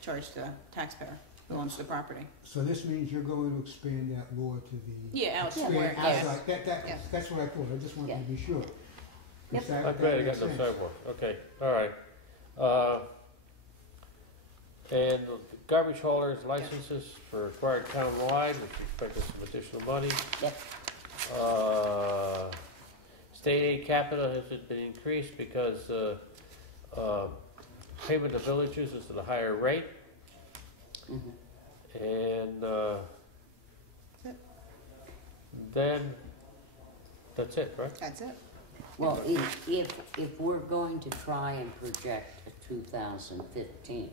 charge the taxpayer who owns the property. So this means you're going to expand that law to the. Yeah, out to Yeah, where, yeah. yes. Outside. Yeah. That's what I thought, I just wanted to be sure. 'Cause Yep. that- I'm glad I that got no makes sense. sidewalk, okay, all right. And the garbage haulers licenses for required town-wide, which expected some additional money. Yep. State aid capital has been increased because, payment to villages is at a higher rate. And, Yep. then, that's it, right? That's it. Well, if we're going to try and project a 2015,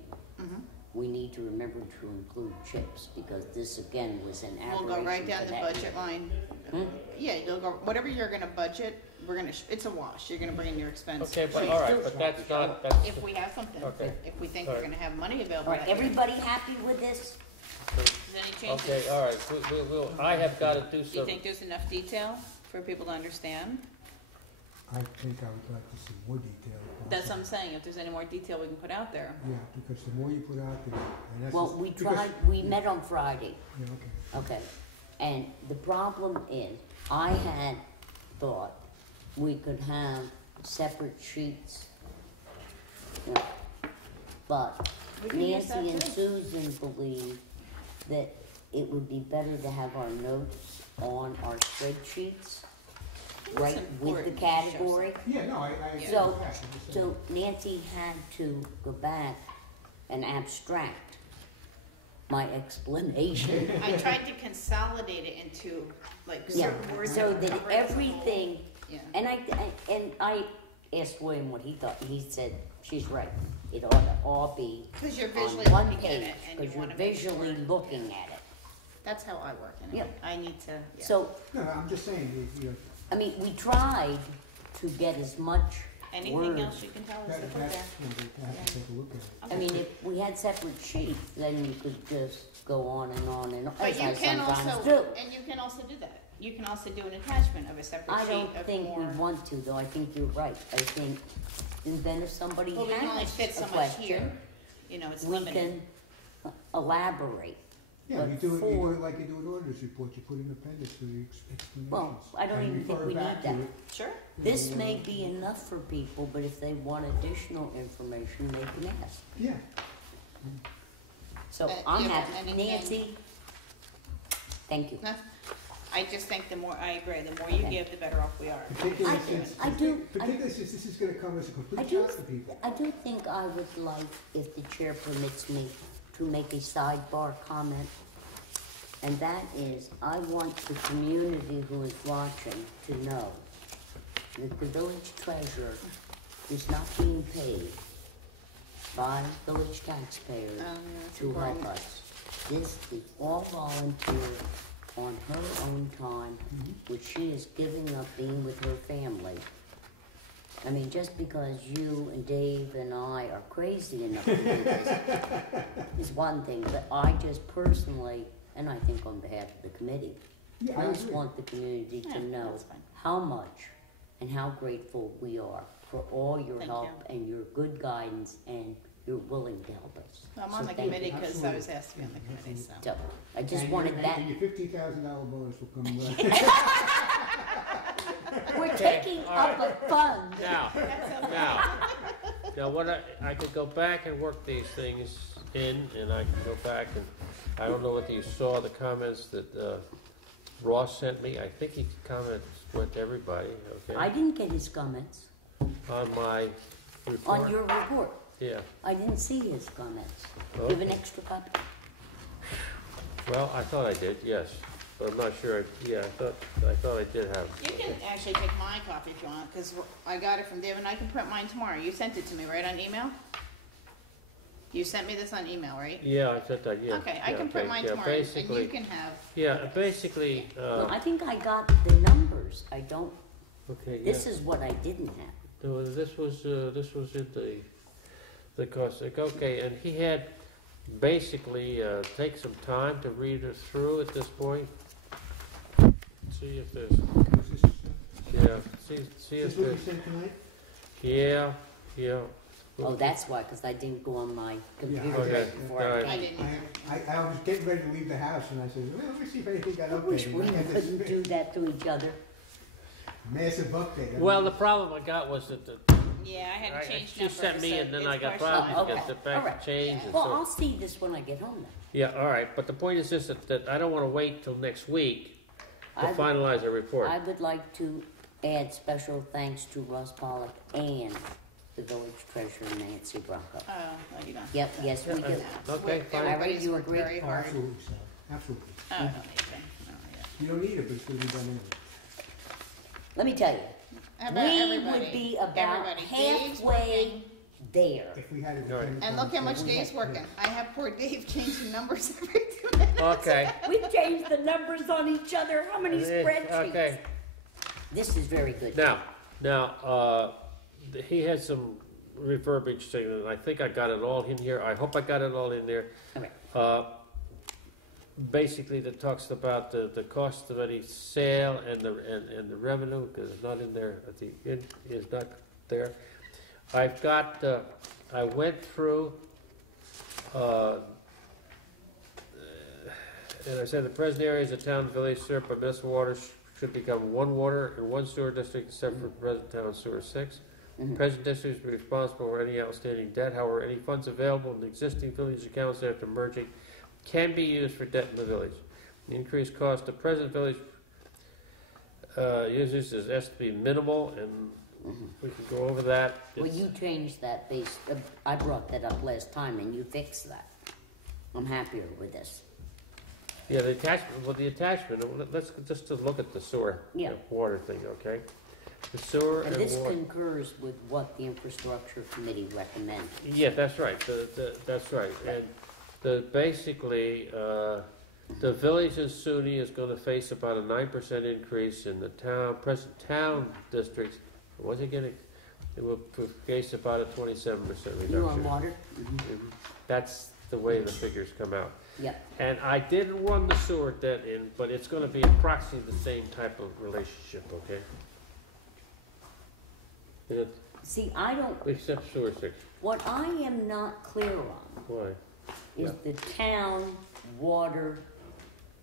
we need to remember to include chips, because this again was an aberration We'll go right down for the that budget year. line. Yeah, you'll go, whatever you're gonna budget, we're gonna, it's a wash, you're gonna bring in your expense. Okay, but, sheet. all right, but that's not, that's, If we have something, Okay. if we think All we're right. gonna have money All available right, that year. everybody happy with this? Is there any changes? okay, all right, we'll, I have gotta do Do you some, think there's enough detail for people to understand? I think I would like to see more detail. That's what I'm saying, if there's any more detail we can put out there. Yeah, because the more you put out there, and that's. Well, just- we because- tried, we met on Friday, Yeah, okay. okay, and the problem is, I had thought we could have separate sheets. You know, but We can use Nancy that and too. Susan believe that it would be better to have our notes on our spreadsheets, It's right with the important to show category. Yeah, no, I agree with So- that. I'm just saying. So Nancy had to go back and abstract my explanation. I tried to consolidate it into, like, Yeah, certain words. so that that cover it. everything, Yeah. and I asked William what he thought, and he said, she's right. It ought to all be Cause you're on visually one looking at page, it, and because you you're wanna make visually sure. looking at it. That's how I work, and Yep. I need to, yeah. So, No, I'm just saying, I mean, we tried to get as much Anything words. else you can tell us to put That's, there? they have to take a look at it. I mean, if we had separate sheets, then you could just go on and on and on, But as you I can sometimes also, do. and you can also do that. You can also do an attachment of a separate I sheet don't of think we more. want to, though. I think you're right. I think, and then if somebody Well, we can only has fit a so much question, here. You know, it's we limited. can elaborate. Yeah, But you do for- it like you do an auditor's report, you put an appendix for the explanations. Well, I don't And even think refer we back need to that. it. Sure. This may be enough for people, but if they want additional information, they can ask. Yeah, So Yeah, I'm and happy. again- Nancy, thank you. No, I just think the more, I agree, the more you Okay. give, the better off we are. particularly I- since, I do- particularly since this is gonna come as a I complete do, shock to people. I do think I would like, if the chair permits me, to make a sidebar comment. And that is, I want the community who is watching to know that the village treasurer is not being paid by village taxpayers That's to help important. us. This is all volunteer on her own time, which she is giving up being with her family. I mean, just because you and Dave and I are crazy enough to do this is one thing, but I just personally, and I think on behalf of the committee, Yeah, I just agree. want the community Yeah, to know that's fine. how much and how grateful we are for all your Thank help you. and your good guidance, and you're willing to help us. I'm So on the thank you. committee because I was Absolutely. asked to be on the committee, so. So, I just And wanted your- that. And your $15,000 bonus will come. We're Okay, taking all up a fund. Now, That's okay. now what I could go back and work these things in, and I can go back and, I don't know whether you saw the comments that Ross sent me. I think his comments went to everybody, I okay? didn't get his comments On my on report. your report. Yeah, I didn't see his comments. Do you have an Okay. extra copy? well, I thought I did, yes, but I'm not sure. Yeah, I thought I did have. You can actually take my copy if you want, because I got it from Dave, and I can print mine tomorrow. You sent it to me, right, on email? You sent me this on email, right? Yeah, I said that, yeah. Okay, I yeah, can print okay, mine yeah, tomorrow, and basically- you can have, Yeah, basically, No, I think I got the numbers. I don't, okay, yeah. this is what I didn't have. No, this was in the cost, okay, and he had basically, take some time to read it through at this point. See if there's, yeah, see Is if this what you there's, sent tonight? yeah. Oh, that's why, because I didn't go on my computer Okay, right before all I right. I came. didn't. I was getting ready to leave the house and I said, well, let me see if anything got I wish updated. we I had this couldn't do that to each other. Massive update. Well, the problem I got was that Yeah, I had to change she numbers. sent me so and then it's I got partial. problems, Okay, got the all back right. change and Well, so. I'll see this when I get home then. Yeah, all right, but the point is this, that I don't wanna wait till next week to I would- finalize a report. I would like to add special thanks to Russ Pollock and the village treasurer Nancy Bronco. Oh, no, you don't. Yep, yes, we do. Okay, fine. Everybody's You worked agree? very hard. Absolutely, so, absolutely. Oh, I don't need them. No, yeah. You don't need it, but it's gonna be done anyway. Let me tell you, How about we everybody? would be about Everybody. Dave's halfway working. there. If we had it. All right. And look how much Dave's working. I have poor Dave changing numbers every 2 minutes. Okay. We changed the numbers on each other. How many spreadsheets? Okay, This is very good. now, he had some reverbiage thing, and I think I got it all in here. I hope I got it all in there. Okay. Basically, that talks about the cost of any sale and the revenue, because it's not in there, it is not there. I've got, I went through, and I said the present areas of town and village served by municipal water should become one water and one sewer district except for present town sewer 6. Mhm. Present districts will be responsible for any outstanding debt. However, any funds available in the existing village accounts after merging can be used for debt in the village. The increased cost of present village users is estimated to be minimal, and we can go over that. Well, It's- you changed that base, I brought that up last time and you fixed that. I'm happier with this. Yeah, the attachment, let's just to look at the sewer, Yeah. water thing, okay? The sewer And and this water. concurs with what the infrastructure committee recommended. Yeah, that's right, that's right. And basically, the village in SUNY is gonna face about a 9% increase in the present town districts. Was it getting, it will face about a 27% reduction. You on water? Mhm. That's the way the figures come out. Yep. And I didn't run the sewer debt in, but it's gonna be approximately the same type of relationship, okay? See, I don't, Except sewer six. what I am not clear on Why? is Yeah. the town water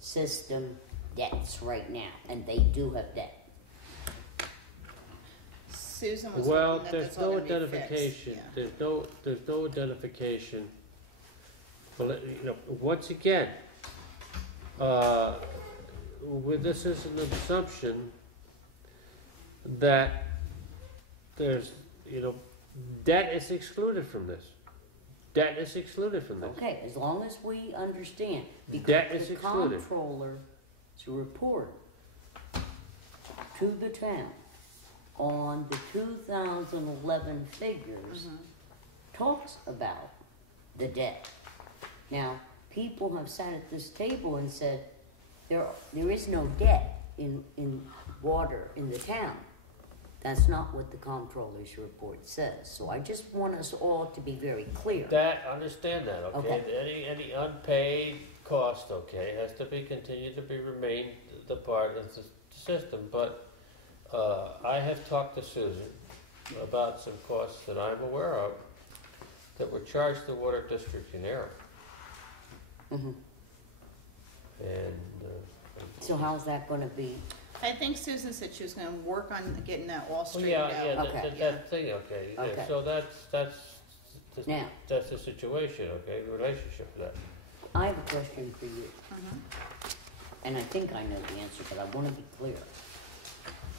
system debts right now, and they do have debt. Susan was Well, hoping that there's that's all no gonna be fixed. identification, Yeah. there's no identification. Well, once again, this is an assumption that there's, debt is excluded from this. Debt is excluded from this. Okay, as long as we understand, Debt because is the excluded. comptroller's report to the town on the 2011 figures Mhm. talks about the debt. Now, people have sat at this table and said, there is no debt in water in the town. That's not what the comptroller's report says. So I just want us all to be very clear. Understand that, okay? Okay. Any unpaid cost, okay, has to continue to remain the part of the system, but, I have talked to Susan about some costs that I'm aware of that were charged the water district in error, Mhm. and, So how's that gonna be? I think Susan said she was gonna work on getting that all well, straightened yeah, out. Okay. that thing, okay, Okay. yeah, so Now, that's the situation, okay, the relationship to that. I have a question for you, Mhm. and I think I know the answer, but I wanna be clear.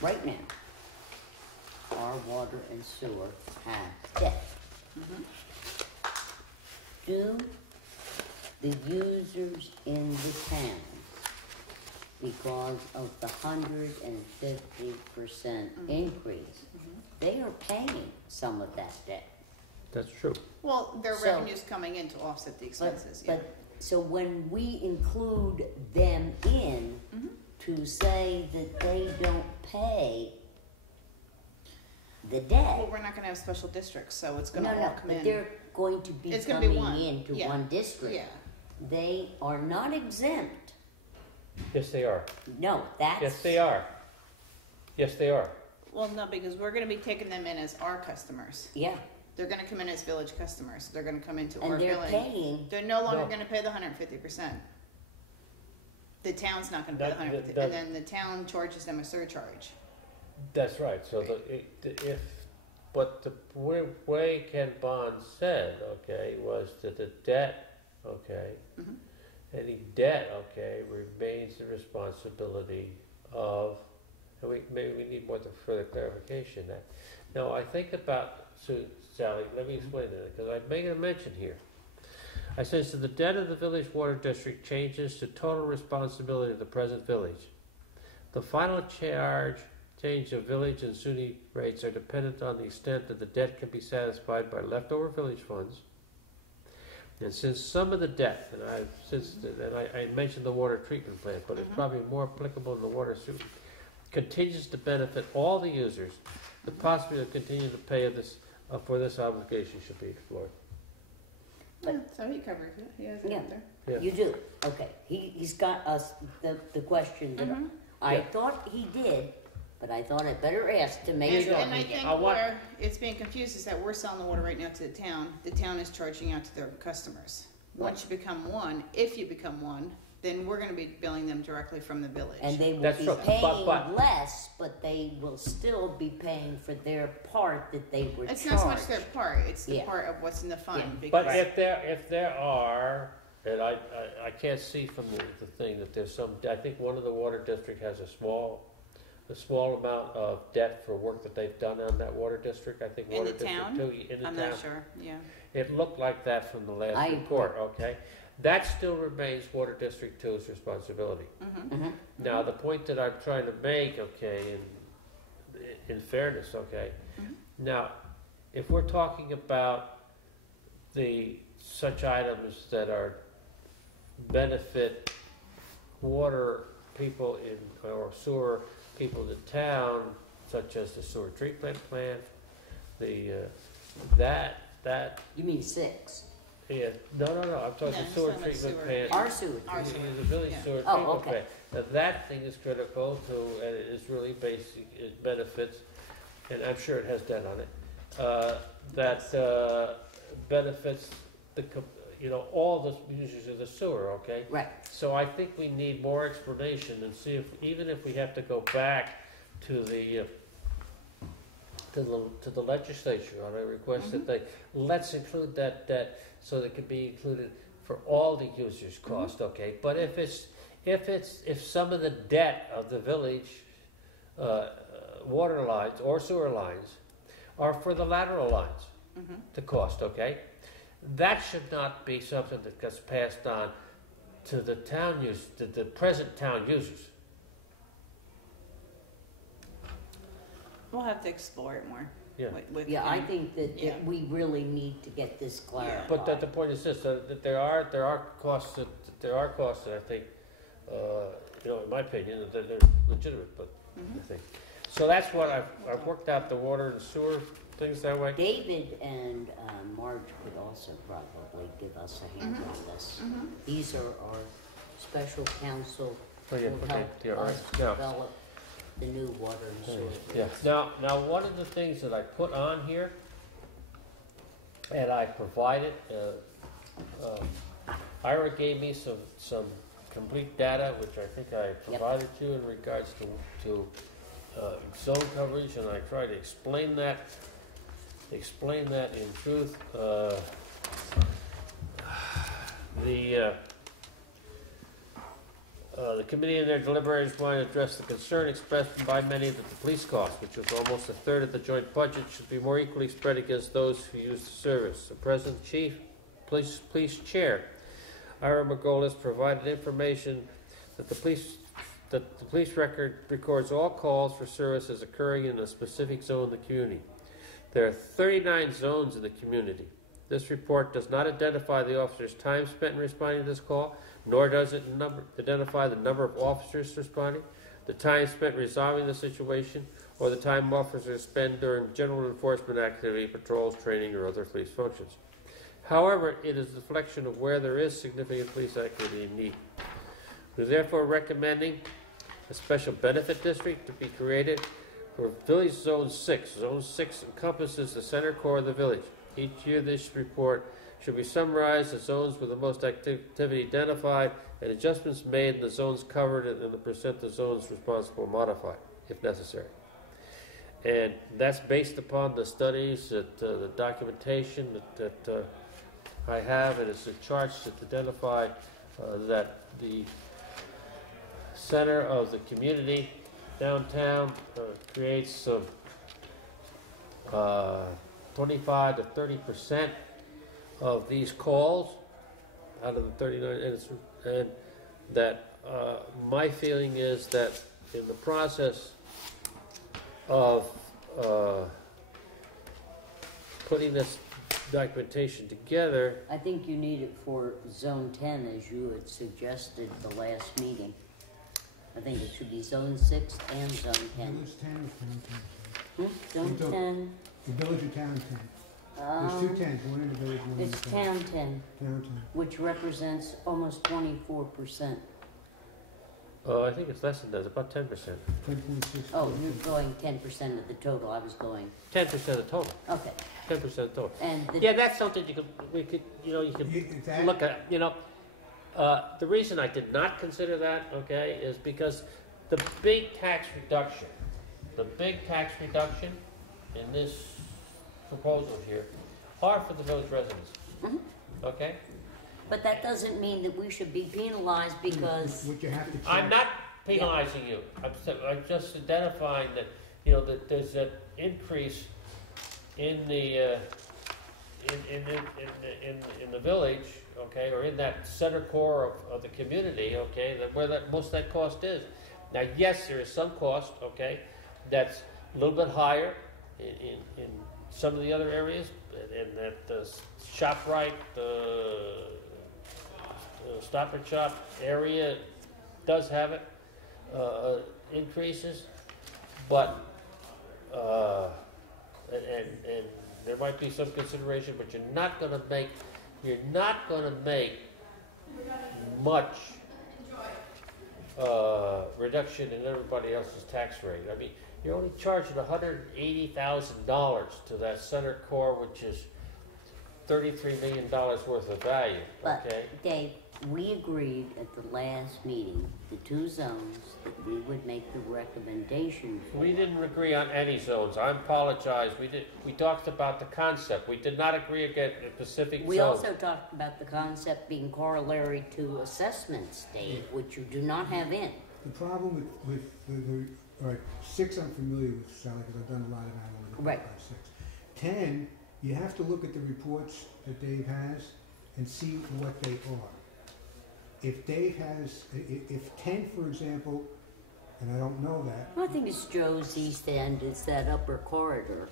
Right now, our water and sewer have debt. Mhm. Do the users in the town, because of the 150% increase, they are paying some of that debt? That's true. Well, their So- revenue's coming in to offset the expenses, yeah. So when we include them in Mhm. to say that they don't pay the Well, debt, we're not gonna have special districts, so it's no, gonna all no, come but in. they're going to be It's gonna be coming one, into yeah, one district. Yeah, They are not exempt. Yes, they are. No, that's. Yes, they are. Yes, they are. well, no, because we're gonna be taking them in as our customers. Yeah, They're gonna come in as village customers, they're gonna come into our and they're billing. paying. They're no longer No. gonna pay the 150%. The town's not gonna pay the That- 150, that- and then the town charges them a surcharge. That's right, so what the way Ken Bond said, okay, was that the debt, okay, Mhm. any debt, okay, remains the responsibility of, and maybe we need more further clarification that. Now, I think about, Sally, let me explain that, because I made a mention here. I said, so the debt of the village water district changes to total responsibility of the present village. The final change of village and SUNY rates are dependent on the extent that the debt can be satisfied by leftover village funds. And since some of the debt, and I mentioned the water treatment plant, but it's probably more applicable in the water sewer, continues to benefit all the users, the possibility of continuing to pay for this obligation should be explored. Yeah, so he covers it, he has it Yeah. up there. Yeah. You do, okay. He's got us the question that Mhm. I Yeah. thought he did, but I thought I'd better ask to make Here you sure. go. And I think I want- where it's being confused is that we're selling the water right now to the town is charging out to their customers. Once you become one, if you become one, then we're gonna be billing them directly from the village. And they will That's be true, paying but- less, but they will still be paying for their part that they were It's charged. not so much their part, it's the Yeah. part of what's in the fund, Yeah. because. But if there are, and I can't see from the thing that there's some, I think one of the water district has a small amount of debt for work that they've done on that water district, I think In water the district town? too, in the I'm town. not sure, yeah. It looked like that from the I last agree. report, okay? That still remains water district two's responsibility. Mhm. Mhm. Now, the point that I'm trying to make, okay, in fairness, okay, Mhm. now, if we're talking about such items that are benefit water people or sewer people in the town, such as the sewer treatment plant, that, You mean 6? yeah, no, I'm talking No, sewer it's not like treatment sewer. plant. Our sewer. Our The sewer. village Yeah. sewer Oh, treatment okay. plant. Now, that thing is critical to, and it is really basic, it benefits, and I'm sure it has debt on it, that benefits all the users of the sewer, okay? Right. So I think we need more explanation and see if, even if we have to go back to the legislature on a request that they, let's include that so that it can be included for all the users' cost, okay? But if some of the debt of the village water lines or sewer lines are for the lateral lines, the cost, okay? That should not be something that gets passed on to the town to the present town users. We'll have to explore it more. Yeah. Yeah, I think that Yeah. we really need to get this clarified. But the point is this: that there are costs that I think, in my opinion, that they're legitimate. But I think so. That's what I've worked out the water and sewer things that way. David and Marge could also probably give us a hand on this. These are our special counsel Oh, yeah, who okay, helped yeah, all right, us yeah. develop the new water and sewer. Yeah. rates. Now, one of the things that I put on here, and I provided, Ira gave me some complete data, which I think I provided you in regards to zone coverage, and I tried to explain that in truth. The committee in their deliberations wanted to address the concern expressed by many that the police costs, which was almost a third of the joint budget, should be more equally spread against those who use the service. The President Chief, Police Chair, Ira Margolis, provided information that the police record records all calls for services occurring in a specific zone of the community. There are 39 zones in the community. This report does not identify the officer's time spent in responding to this call, nor does it identify the number of officers responding, the time spent resolving the situation, or the time officers spend during general enforcement activity, patrols, training, or other police functions. However, it is a reflection of where there is significant police activity and need. We're therefore recommending a special benefit district to be created for Village Zone 6. Zone 6 encompasses the center core of the village. Each year this report should be summarized, the zones with the most activity identified, and adjustments made in the zones covered, and the percent of zones responsible modified, if necessary. And that's based upon the studies, the documentation that I have, and it's a charts that identify that the center of the community downtown creates some 25 to 30% of these calls out of the 39, and that my feeling is that in the process of putting this documentation together, I think you need it for Zone 10, as you had suggested the last meeting. I think it should be Zone 6 and Zone 10. Village 10 or Town 10? Zone Don't- 10, The village or Town 10? There's two tens, one in the village, one in the it's town. Town 10, Town 10. which represents almost 24%. I think it's less than that, it's about 10%. 10.6. Oh, you're going 10% of the total, I was going, 10% of total, okay. 10% of total. And the Yeah, that's something you could look at, the reason I did not consider that, okay, is because the big tax reduction in this proposal here are for the village residents, okay? But that doesn't mean that we should be penalized because, What you have to check. I'm not penalizing you, I'm just identifying that, that there's an increase in the, in the village, okay, or in that center core of the community, okay, where most of that cost is. Now, yes, there is some cost, okay, that's a little bit higher in some of the other areas, and that the ShopRite, Stop and Shop area does have it, increases, but, and there might be some consideration, but you're not gonna make much, reduction in everybody else's tax rate. I mean, you're only charging $180,000 to that center core, which is $33 million worth of value, okay? But Dave, we agreed at the last meeting, the two zones, that we would make the recommendation for. We didn't agree on any zones. I apologize. We talked about the concept. We did not agree against a specific We zone. also talked about the concept being corollary to assessments, Dave, which you do not have in. The problem with all right, 6 I'm familiar with, Sally, because I've done a lot of that over the Right. 6. 10, you have to look at the reports that Dave has and see what they are. If Dave has, if 10, for example, and I don't know that, I think it's Joe's East End, it's that upper corridor.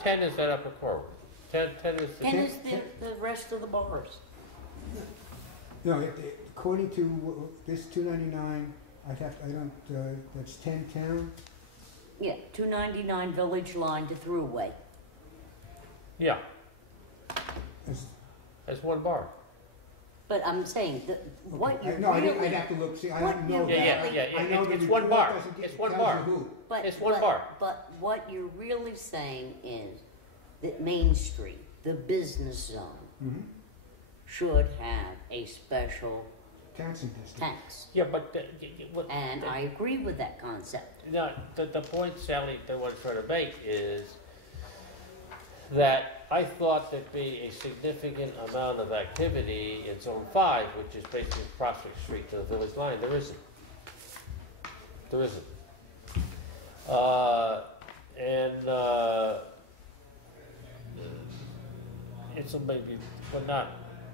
10 is that upper corridor. 10 is the... 10 is the rest of the bars. no, according to this 299, that's 10 town. Yeah, 299 Village Line to Thruway. Yeah, That's- that's one bar. But I'm saying, what you're No, really... I'd have to look, see, I what don't know you're that. Yeah. I know the It's one report bar. doesn't It's it one tells bar. you who. But, It's one bar. But what you're really saying is that Main Street, the business zone, Mhm. should have a special Taxing district. tax. Yeah, but... And I agree with that concept. No, the point, Sally, that I was trying to make is that I thought there'd be a significant amount of activity in Zone 5, which is basically Prospect Street to the village line. There isn't. There isn't. It's a maybe, but not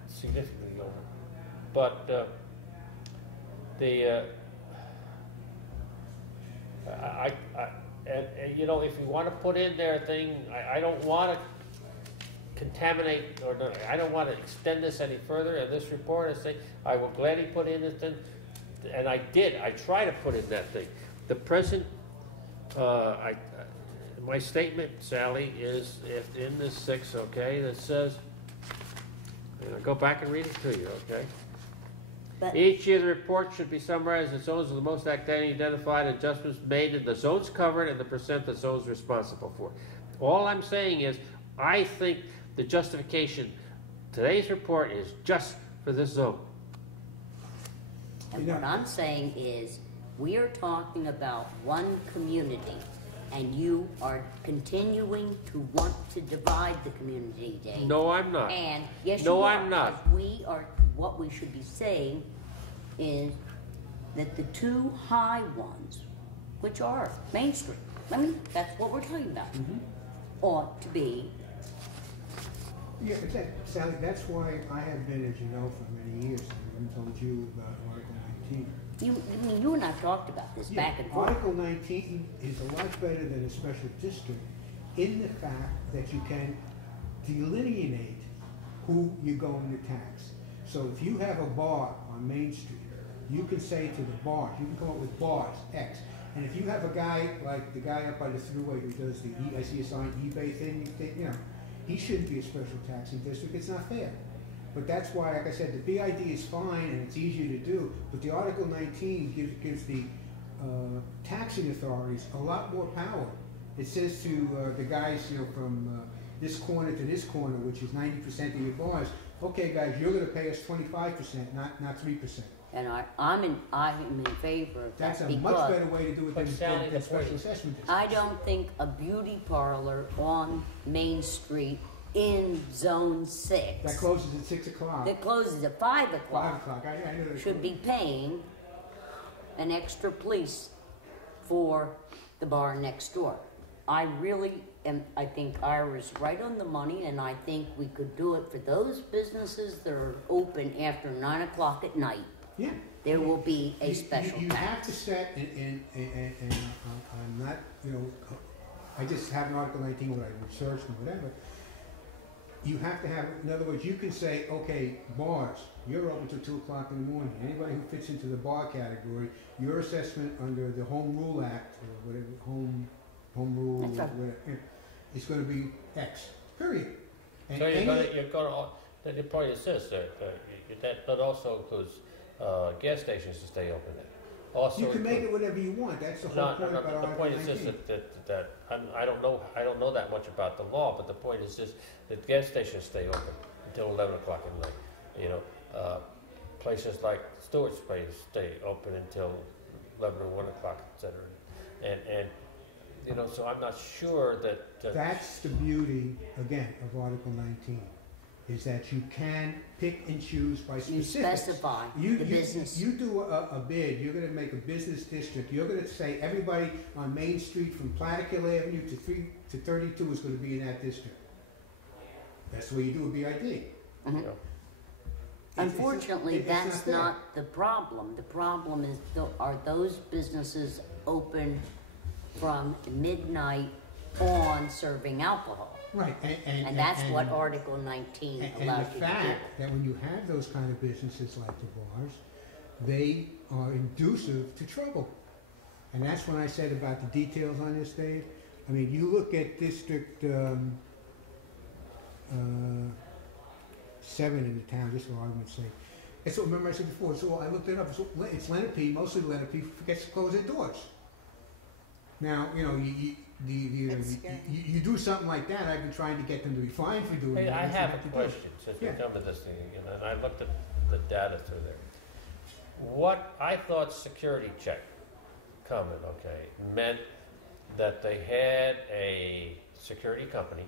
significantly over. But and you know, if you want to put in there a thing, I don't want to contaminate, or no, I don't want to extend this any further. In this report, I say I will gladly put in this thing, and I did. I try to put in that thing. The present, my statement, Sally, is if in this 6, okay, that says, and I'll go back and read it to you, okay. But Each year, the report should be summarized in zones of the most activity identified, adjustments made in the zones covered, and the percent the zones responsible for. All I'm saying is, I think the justification, today's report is just for this zone. and what I'm saying is, we are talking about one community, and you are continuing to want to divide the community, Dave. No, I'm not. And yes, No, you are. I'm not. Because we are. What we should be saying is that the two high ones, which are Main Street, I mean, that's what we're talking about, ought to be. Yeah, Sally, that's why I have been, as you know, for many years, I told you about Article 19. I mean, you and I talked about this back and forth. Article 19 is a lot better than a special district in the fact that you can delineate who you're going to tax. So if you have a bar on Main Street, you can say to the bars, you can come up with bars, X. And if you have a guy, like the guy up by the thruway who does the, I see a sign, eBay thing, you think, you know, he shouldn't be a special taxing district, it's not fair. But that's why, like I said, the BID is fine and it's easier to do, but the Article 19 gives the taxing authorities a lot more power. It says to the guys, you know, from this corner to this corner, which is 90% of your bars, okay guys, you're gonna pay us 25%, not 3%. And I'm in favor of That's that a much because better way to do it But Sally, than the special point- assessment districts. I don't think a beauty parlor on Main Street in Zone 6 That closes at 6 o'clock. that closes at 5 5 o'clock o'clock, I know that. should be paying an extra police for the bar next door. I think Ira's right on the money, and I think we could do it for those businesses that are open after 9 o'clock at night. Yeah. There will be a special You have tax. to set, and I'm not, you know, I just have an Article 19 what I researched and whatever. you have to have, in other words, you can say, okay, bars, you're open till 2 o'clock in the morning. Anybody who fits into the bar category, your assessment under the Home Rule Act, or whatever, Home Rule, That's right. whatever, it's gonna be X, period. And So any- the point is this, that also includes, gas stations to stay open then. Also you can make include- it whatever you want, that's the whole No, point no, about no, the Article point is this, 19. that I don't know that much about the law, but the point is this, that gas stations stay open until 11 o'clock at night. You know, places like Stewart's Place stay open until 11 or 1 o'clock, et cetera. And you know, so I'm not sure that. That's the beauty, again, of Article 19, is that you can pick and choose by You specifics. specify You the business. You do a bid, you're gonna make a business district, you're gonna say everybody on Main Street from Plattekill Avenue to 32 is gonna be in that district. That's the way you do a BID. Mhm. You know, Unfortunately, it's that's fair. not the problem. The problem is, are those businesses open from midnight on serving alcohol? Right, And that's what Article 19 and allows the you to do. fact that when you have those kind of businesses like the bars, they are inducive to trouble. And that's when I said about the details on this, Dave. I mean, you look at District 7 in the town, just for argument's sake. It's what, remember I said before, so I looked it up, it's Lenape, mostly Lenape forgets to close their doors. Now, you know, That's scary. you do something like that, I've been trying to get them to be fined for doing Hey, that. I that's have what a they do. question, since we Yeah. come to this thing again, and I looked at the data through there. What I thought security check comment, okay, meant that they had a security company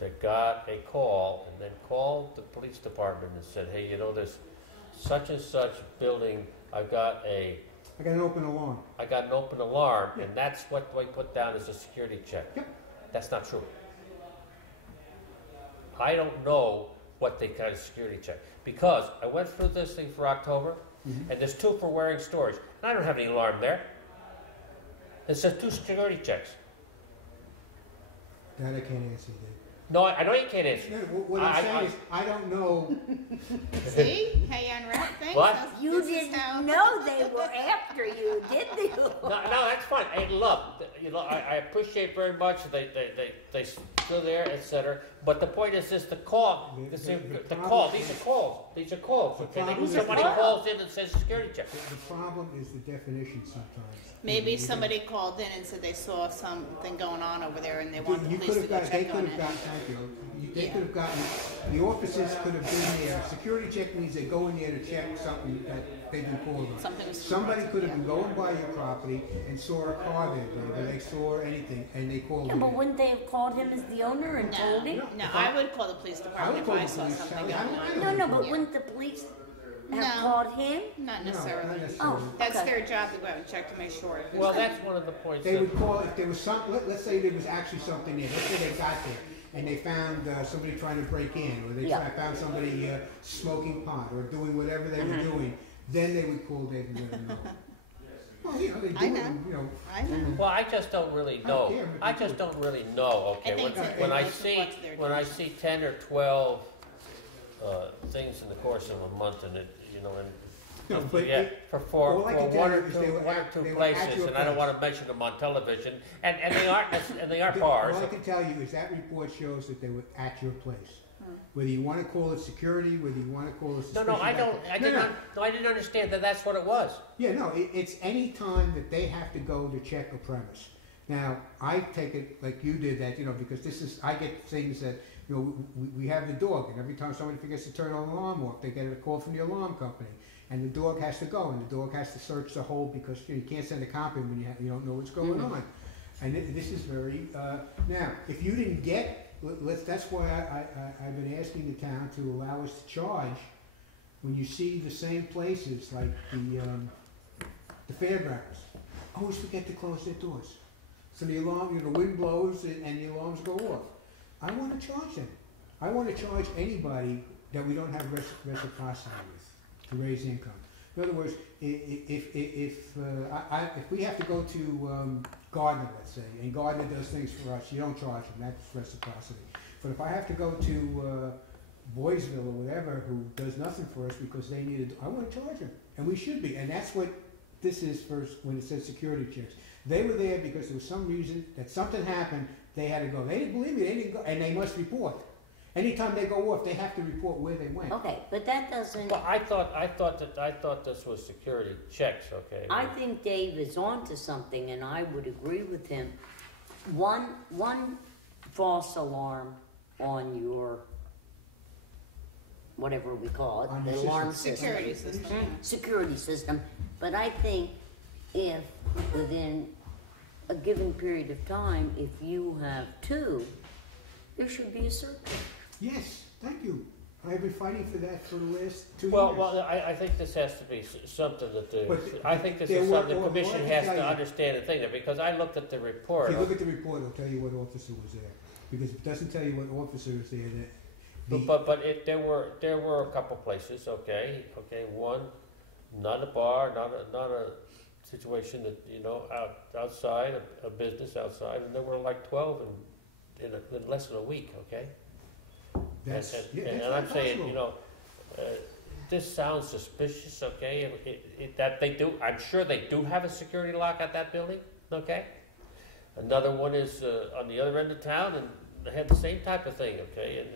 that got a call and then called the police department and said, hey, you know, there's such and such building, I got an open alarm. I got an open alarm, Yeah. and that's what we put down as a security check. Yep. That's not true. I don't know what they kind of security check, because I went through this thing for October, Mhm. and there's 2 for wearing storage, and I don't have any alarm there. It says 2 security checks. That I can't answer, Dave. No, I know you can't answer. No, what I'm saying is, I don't know. See how you unwrap things? What? That's- You this is how- didn't know they were after you, did you? No, that's fine. Hey, look, you know, I appreciate very much they still there, etc. But the point is this: the call, the call. These are calls. These are calls. Okay, problem is somebody what? calls in and says security check. The problem is the definition sometimes. Maybe You somebody called in and said they saw something going on over there and they could- want the you police could to have go got, they check could on have it. gotten, thank you. They Yeah. could have gotten, the officers could have been there. Security check means they go in there to check something that they've been called on. Something was Somebody could have been yeah. going by your property and saw a car there, Dave, or they saw anything, and they called Yeah, you. but wouldn't they have called him as the owner and told him? No, I would call the police department if call I the saw police. something I going don't- on. No, but Yeah. wouldn't the police have No. called him? Not No, necessarily. not necessarily. Oh. That's Okay. their job to go out and check to make sure. if there's Well, something. that's one of the points. They that- would call, if there was some, let's say there was actually something there, let's say they got there, and they found somebody trying to break in, or they Yeah. found somebody smoking pot, or doing whatever they were doing, then they would call Dave and let him know. Well, you know, they do I it, know. you know, I know. Well, I just don't really I know. don't care, but I they just do. don't really know. Okay, I think that when I that's see what's their when I job. see 10 or 12 things in the course of a month, and it, you know, and no, but yeah, it- for all I can tell one or you is two they were one or at- two they were at places, your and I don't place. want to mention them on television, and they aren't bars. all I can tell you is that report shows that they were at your place. Hmm. Whether you wanna call it security, whether you wanna call it No, suspicion. no, I don't. I No, didn't. no. No, I didn't understand that. That's what it was. Yeah, no, it's any time that they have to go to check a premise. Now, I take it like you did that, you know, because I get things that, you know, we have the dog, and every time somebody forgets to turn an alarm off, they get a call from the alarm company. And the dog has to go, and the dog has to search the hole, because you can't send a copy when you don't know what's going on. And this is very, now, if you didn't get, that's why I've been asking the town to allow us to charge when you see the same places, like the fairgrounds, always forget to close their doors. So the alarm, you know, the wind blows and the alarms go off. I want to charge them. I want to charge anybody that we don't have reciprocity with to raise income. In other words, if we have to go to Gardner, let's say, and Gardner does things for us, you don't charge them, that's reciprocity. But if I have to go to Boysville or whatever, who does nothing for us because they needed, I want to charge them, and we should be, and that's what this is first when it says security checks. They were there because there was some reason that something happened, they had to go. They didn't believe me, they didn't go, and they must report. Anytime they go off, they have to report where they went. Okay, but that doesn't, Well, I thought this was security checks, okay? I think Dave is onto something, and I would agree with him. One false alarm on your, whatever we call it, On the the alarm system. system. Security system. Security system, but I think if within a given period of time, if you have two, there should be a surcharge. Yes, thank you. I've been fighting for that for the last 2 years. Well, I think this has to be something that But I think this there is were- something the well, commission what I has can to tell you- understand and think of, because I looked at the report. If you look at the report, it'll tell you what officer was there. Because if it doesn't tell you what officer is there, There were a couple places, okay, one, not a bar, not a situation that, outside, a business outside, and there were like 12 in less than a week, okay? that's, And yeah, that's and I'm not saying, possible. this sounds suspicious, okay? That they do, I'm sure they do have a security lock at that building, okay? Another one is on the other end of town, and they have the same type of thing, okay?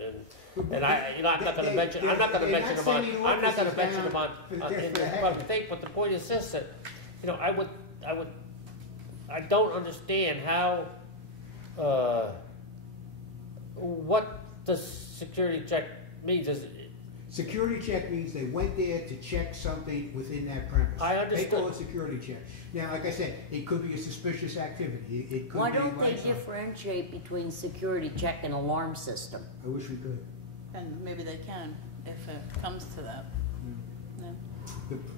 And I'm not going to mention, I'm not going to mention them on, I'm not going to mention them on, in this public thing. But the point is this: that I don't understand how, what the security check means. Security check means they went there to check something within that premise. I understood. They call it security check. Now, like I said, it could be a suspicious activity. It could Why be don't they like- differentiate between security check and alarm system? I wish we could. And maybe they can, if it comes to that. Yeah. No.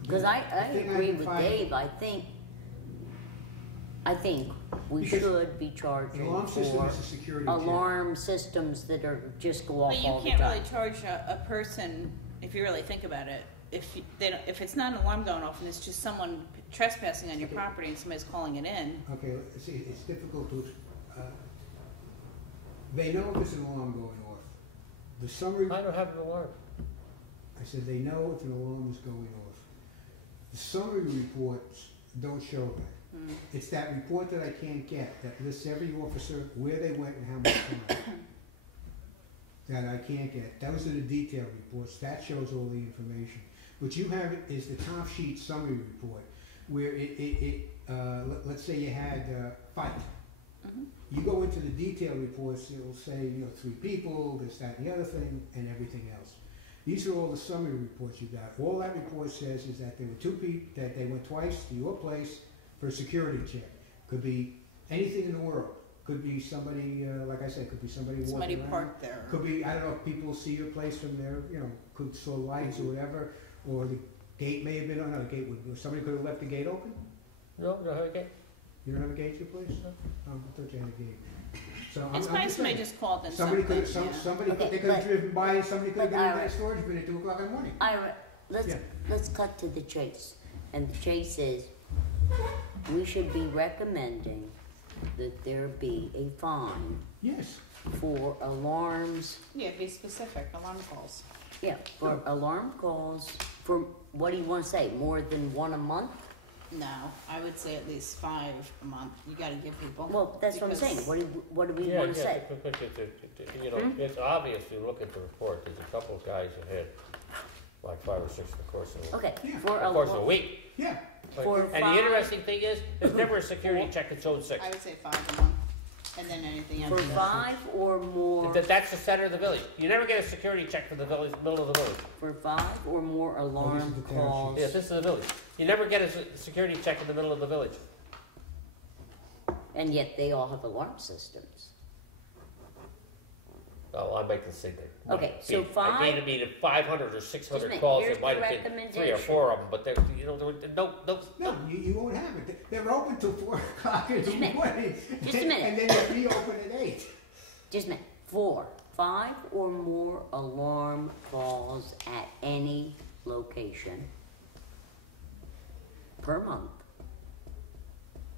Because I thing agree can with find- Dave, I think we Because should be An charging alarm system for is a security check. alarm systems that are just go off But you all the can't time. really charge a person, if you really think about it, if it's not an alarm going off and it's just someone trespassing on your Okay. property and somebody's calling it in. Okay, see, it's difficult to, they know if there's an alarm going off. The summary, I don't have an alarm. I said they know if an alarm is going off. The summary reports don't show that. It's that report that I can't get, that lists every officer, where they went and how much time. That I can't get. Those are the detailed reports, that shows all the information. What you have is the top sheet summary report, where let's say you had a fight. Mhm. You go into the detailed reports, it'll say, 3 people, this, that, and the other thing, and everything else. These are all the summary reports you got. All that report says is that there were 2 people, that they went twice to your place for a security check. Could be anything in the world. Could be somebody, like I said, could be somebody Somebody walking around. parked there. Could be, I don't know if people see your place from there, could saw lights or whatever, or the gate may have been, the gate would, somebody could have left the gate open? No, okay. You don't have a gate at your place? No. I thought you had a gate. So It's I'm nice just somebody saying, just called and somebody something. could, Yeah. somebody, Okay, they could have but- driven by and somebody could have but been in Ira- that storage bin at 2 o'clock in the morning. Ira, Yeah. let's cut to the chase. And the chase is, we should be recommending that there be a fine Yes, for alarms, Yeah, be specific, alarm calls. for alarm calls, for, what do you want to say, more than one a month? No, I would say at least 5 a month. You gotta give people. Well, that's what I'm saying, because- what do we Yeah, want to say? It's obvious, you look at the report, there's a couple of guys who had like 5 or 6 in the course of Okay, Yeah. for the course of a a, week. yeah. For And five- the interesting thing is, there's never a security check that showed 6. I would say 5 a month, and then anything for after that. 5 or more, That's the center of the village. You never get a security check for the village, middle of the village. for 5 or more Oh, alarm this is the town calls. Yes, this is the village. You never get a security check in the middle of the village. And yet they all have alarm systems. Oh, I make the same thing. Okay, so I five- gave me 500 or 600 Just a calls. minute, There might here's have the been 3 or 4 of them, but there were no. No, you won't have it. They're open till 4 o'clock in the Just a minute. morning. Just a minute. And then they reopen at 8. Just a minute. 4, 5 or more alarm calls at any location. per month,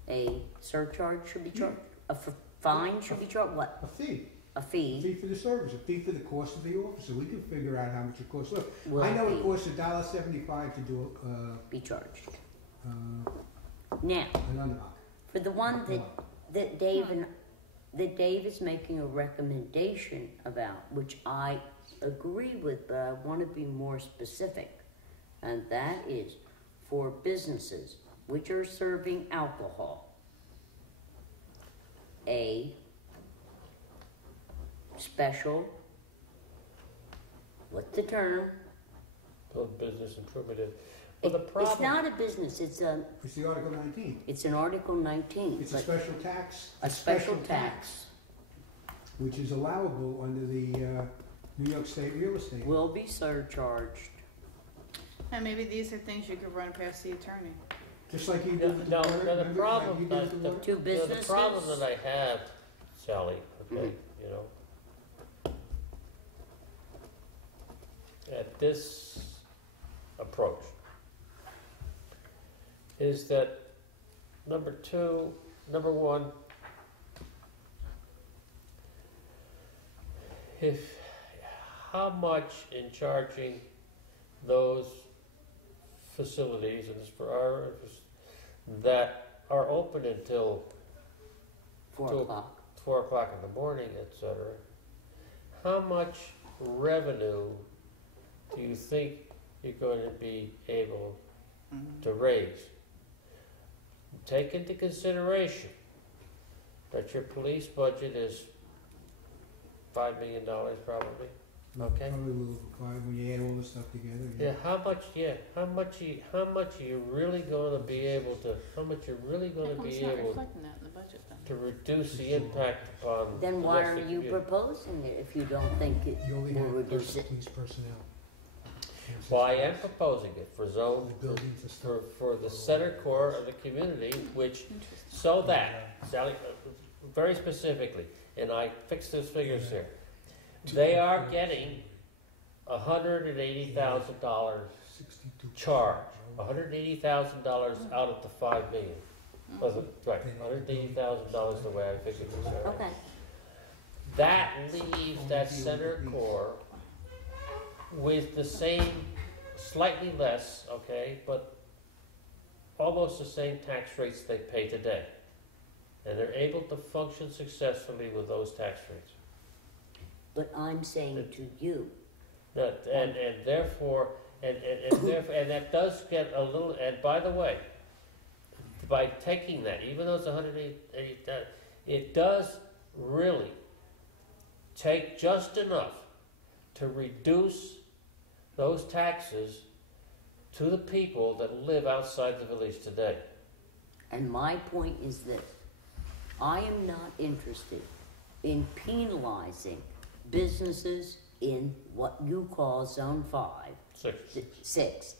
a surcharge should be charged, a fine should be charged, what? A fee. A A fee fee for the service, a fee for the cost of the officer. We can figure out how much it costs. Look, will I know it be, costs $1.75 to do be charged. uh, Now, an unlock. for the one that Dave is making a recommendation about, which I agree with, but I want to be more specific, and that is for businesses which are serving alcohol, a special, what's the term? Build business improvement. Well, the It's problem. not a business, it's an Article 19. Article 19. It's a but special tax. a special tax Which is allowable under the New York State real estate. will be surcharged. And maybe these are things you could run past the attorney. Just like you No, did with the no, water. no, the Remember how problem, you did with the the- water? Two You know, businesses. the problem that I have, Sally, okay, you know, at this approach, is that number one, how much in charging those facilities, and this for our interest, that are open until 4 Two- o'clock. 4 o'clock in the morning, etc. How much revenue do you think you're going to be able to raise? Take into consideration that your police budget is $5 million probably. Okay. Probably a little five when you add all this stuff together. Yeah, how much are you really going to be able to? How much you're really going to be It's not able reflecting that in the budget then. to reduce the impact upon Then the why rest are of the you community? proposing it if you don't think it You only will have reduce it? police personnel. Well, I am proposing it for zone The buildings are still. for the center core of the community, which Interesting. so that Sally, very specifically, and I fixed those figures here. They are getting $180,000 62. charge, $180,000 out of the $5 million. Was it right? $180,000 the way I figured this out. Okay. That leaves that center core with the same, slightly less, okay, but almost the same tax rates they pay today. And they're able to function successfully with those tax rates. But I'm saying to you, And therefore, and that does get a little, and by the way, by taking that, even though it's 180, it does really take just enough to reduce those taxes to the people that live outside the village today. and my point is this, I am not interested in penalizing businesses in what you call Zone 5, 6,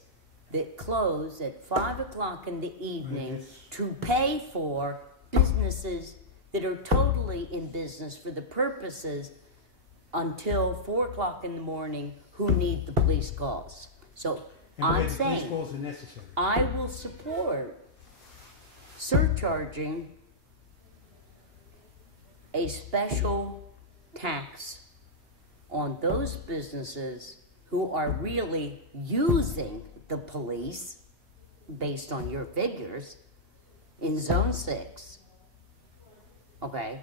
that close at 5 o'clock in the evening to pay for businesses that are totally in business for the purposes until 4 o'clock in the morning who need the police calls. So And I'm when saying police calls are necessary. I will support surcharging a special tax on those businesses who are really using the police, based on your figures, in Zone 6, okay,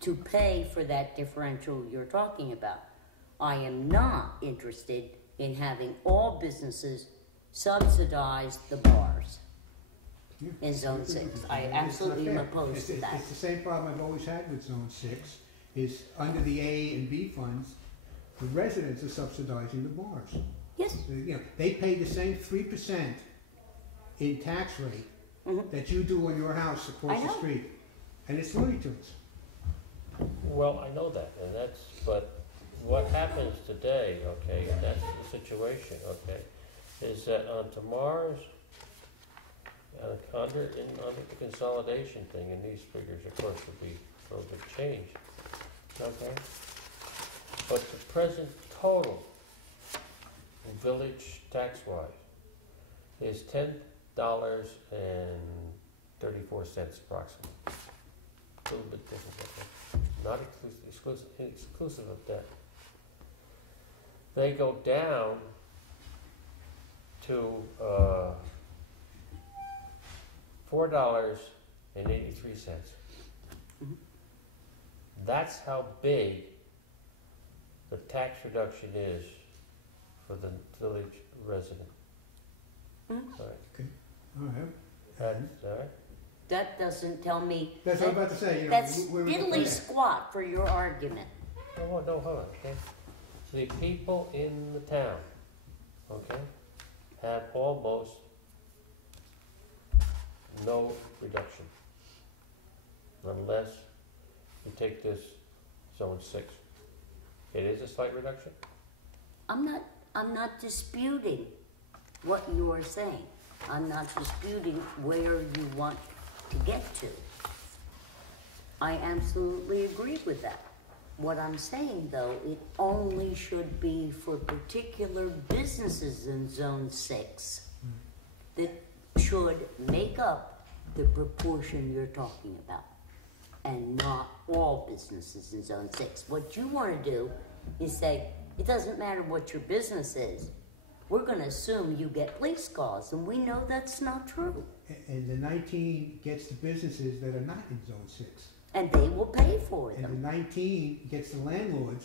to pay for that differential you're talking about. I am not interested in having all businesses subsidize the bars in Zone 6. I It's not absolutely am fair. opposed to that. It's the same problem I've always had with Zone 6, is under the A and B funds, the residents are subsidizing the bars. Yes. They pay the same 3% in tax rate Mhm. that you do on your house across I the know. street. And it's Looney Tunes. Well, I know that, and that's, but what happens today, okay, and that's the situation, okay, is that on tomorrow's, under the consolidation thing, and these figures, of course, will be a little bit changed, okay? But the present total, village tax-wise, is $10,000 $6.34 approximately. A little bit different, but not exclusive of that. They go down to $4.83. Mhm. That's how big the tax reduction is for the village resident. Mhm. All right. All right. That's all right. That doesn't tell me. That's what I'm about to say. That's where we go diddly from there. squat for your argument. No, hold on, okay? The people in the town, okay, have almost no reduction. Unless you take this zone 6. It is a slight reduction? I'm not disputing what you're saying. I'm not disputing where you want to get to. I absolutely agree with that. What I'm saying though, it only should be for particular businesses in zone 6 that should make up the proportion you're talking about, and not all businesses in zone 6. What you want to do is say, it doesn't matter what your business is, we're going to assume you get police calls, and we know that's not true. And the 19 gets the businesses that are not in zone 6. And they will pay for And them. the 19 gets the landlords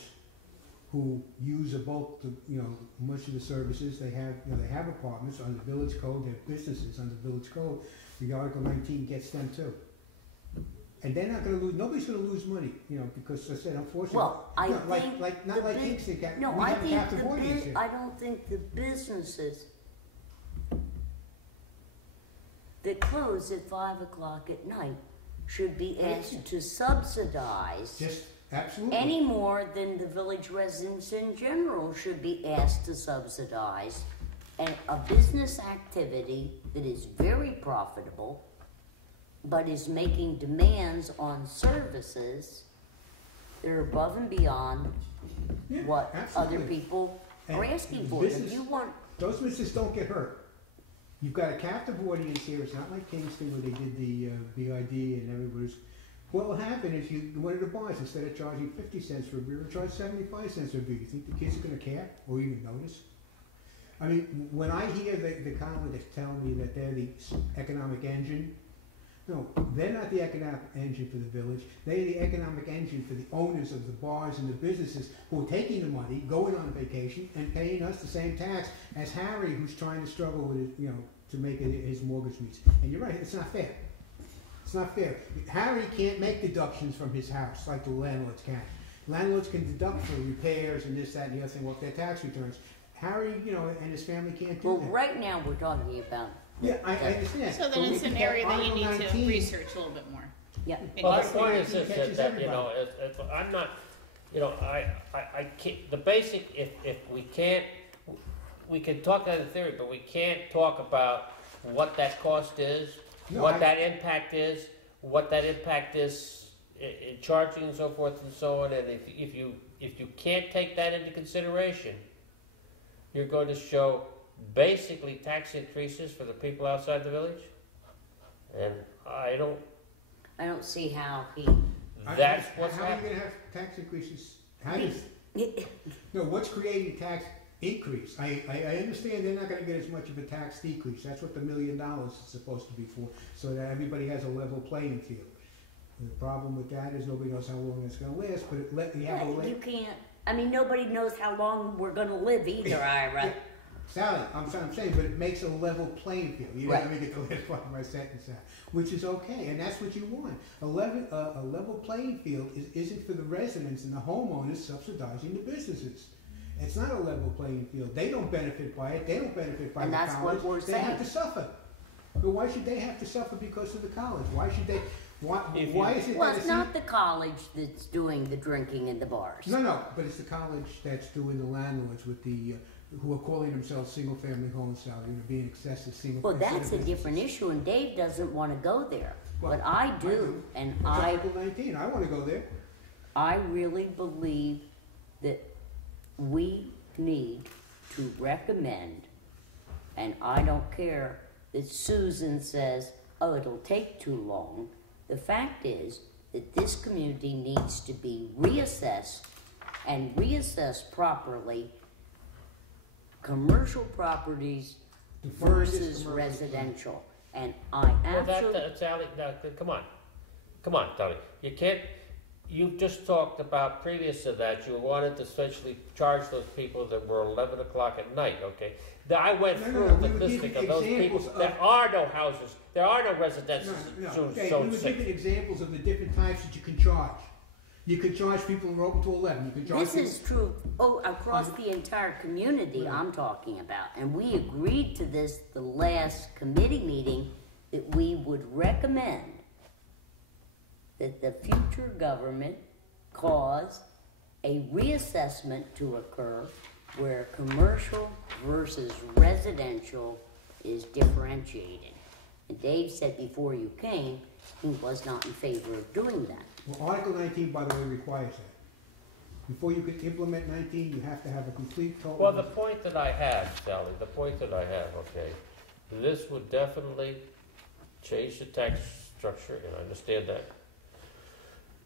who use a bulk, much of the services. They have, they have apartments under village code. They have businesses under village code. The Article 19 gets them too. And they're not going to lose. Nobody's going to lose money, because I said, unfortunately, Well, I think not like Kingston. No, we I have a think captive audience here. I don't think the businesses that close at 5 o'clock at night should be asked to subsidize Just absolutely. any more than the village residents in general should be asked to subsidize a business activity that is very profitable but is making demands on services that are above and beyond Yeah, what absolutely. other people are And asking for. business- If you want, Those businesses don't get hurt. You've got a captive audience here. It's not like Kingston where they did the BID and everybody's. What will happen is you one of the bars, instead of charging 50 cents for a beer, will charge 75 cents for a beer. You think the kids are going to care or even notice? I mean, when I hear the colonists tell me that they're the economic engine, no, they're not the economic engine for the village. They're the economic engine for the owners of the bars and the businesses who are taking the money, going on vacation, and paying us the same tax as Harry, who's trying to struggle with it, to make his mortgage meets. And you're right, it's not fair. It's not fair. Harry can't make deductions from his house like the landlords can. Landlords can deduct for repairs and this, that, and the other thing off their tax returns. Harry, and his family can't do well, that. right now we're talking about. Yeah, I understand. So then But it's we an can area get that you Article need to 19. research a little bit more. Yeah. Well, my Yes. point is It this, catches that everybody. I'm not, I can't, the basic, if we can't, we can talk that in theory, but we can't talk about what that cost is, No, what that impact is in charging and so forth and so on, and if you can't take that into consideration, you're going to show basically tax increases for the people outside the village, and I don't see how he. that's what's How are you happening. going to have tax increases? How does, no, what's creating tax increase? I understand they're not going to get as much of a tax decrease. That's what the $1 million is supposed to be for, so that everybody has a level playing field. The problem with that is nobody knows how long it's going to last, but you have a You can't. I mean, nobody knows how long we're going to live either, Ira. Sally, I'm saying, but it makes a level playing field. You Right. let me get the last part of my sentence out, which is okay, and that's what you want. A level playing field isn't for the residents and the homeowners subsidizing the businesses. It's not a level playing field. They don't benefit by it. They don't benefit by And the that's college. what we're They have saying. to suffer. But why should they have to suffer because of the college? Why should they? If Why you- is it Well, that it's not the college that's doing the drinking in the bars. No, but it's the college that's doing the landlords with the who are calling themselves single-family homes, Sally, being excessive single. Well, that's a different issue, and Dave doesn't want to go there. Well, But I do, and It's Article 19. I want to go there. I really believe that we need to recommend, and I don't care that Susan says, oh, it'll take too long. The fact is that this community needs to be reassessed and reassessed properly. Commercial properties versus commercial. residential. And I Well, absolutely... Sally, now, come on, Tony. You can't, you just talked about previous to that, you wanted to essentially charge those people that were 11 o'clock at night, okay? Now, I went No, through no, the we were listing giving of those people. examples of- There are no houses, there are no residences No, zone okay, we zone were 6. giving examples of the different types that you can charge. You can charge people who are open to 11. You can charge This people. is true across the entire community I'm talking about. And we agreed to this the last committee meeting that we would recommend that the future government cause a reassessment to occur where commercial versus residential is differentiated. And Dave said before you came, he was not in favor of doing that. Well, Article 19, by the way, requires that. Before you can implement 19, you have to have a complete total. Well, the point that I have, Sally, okay, this would definitely change the tax structure, and I understand that.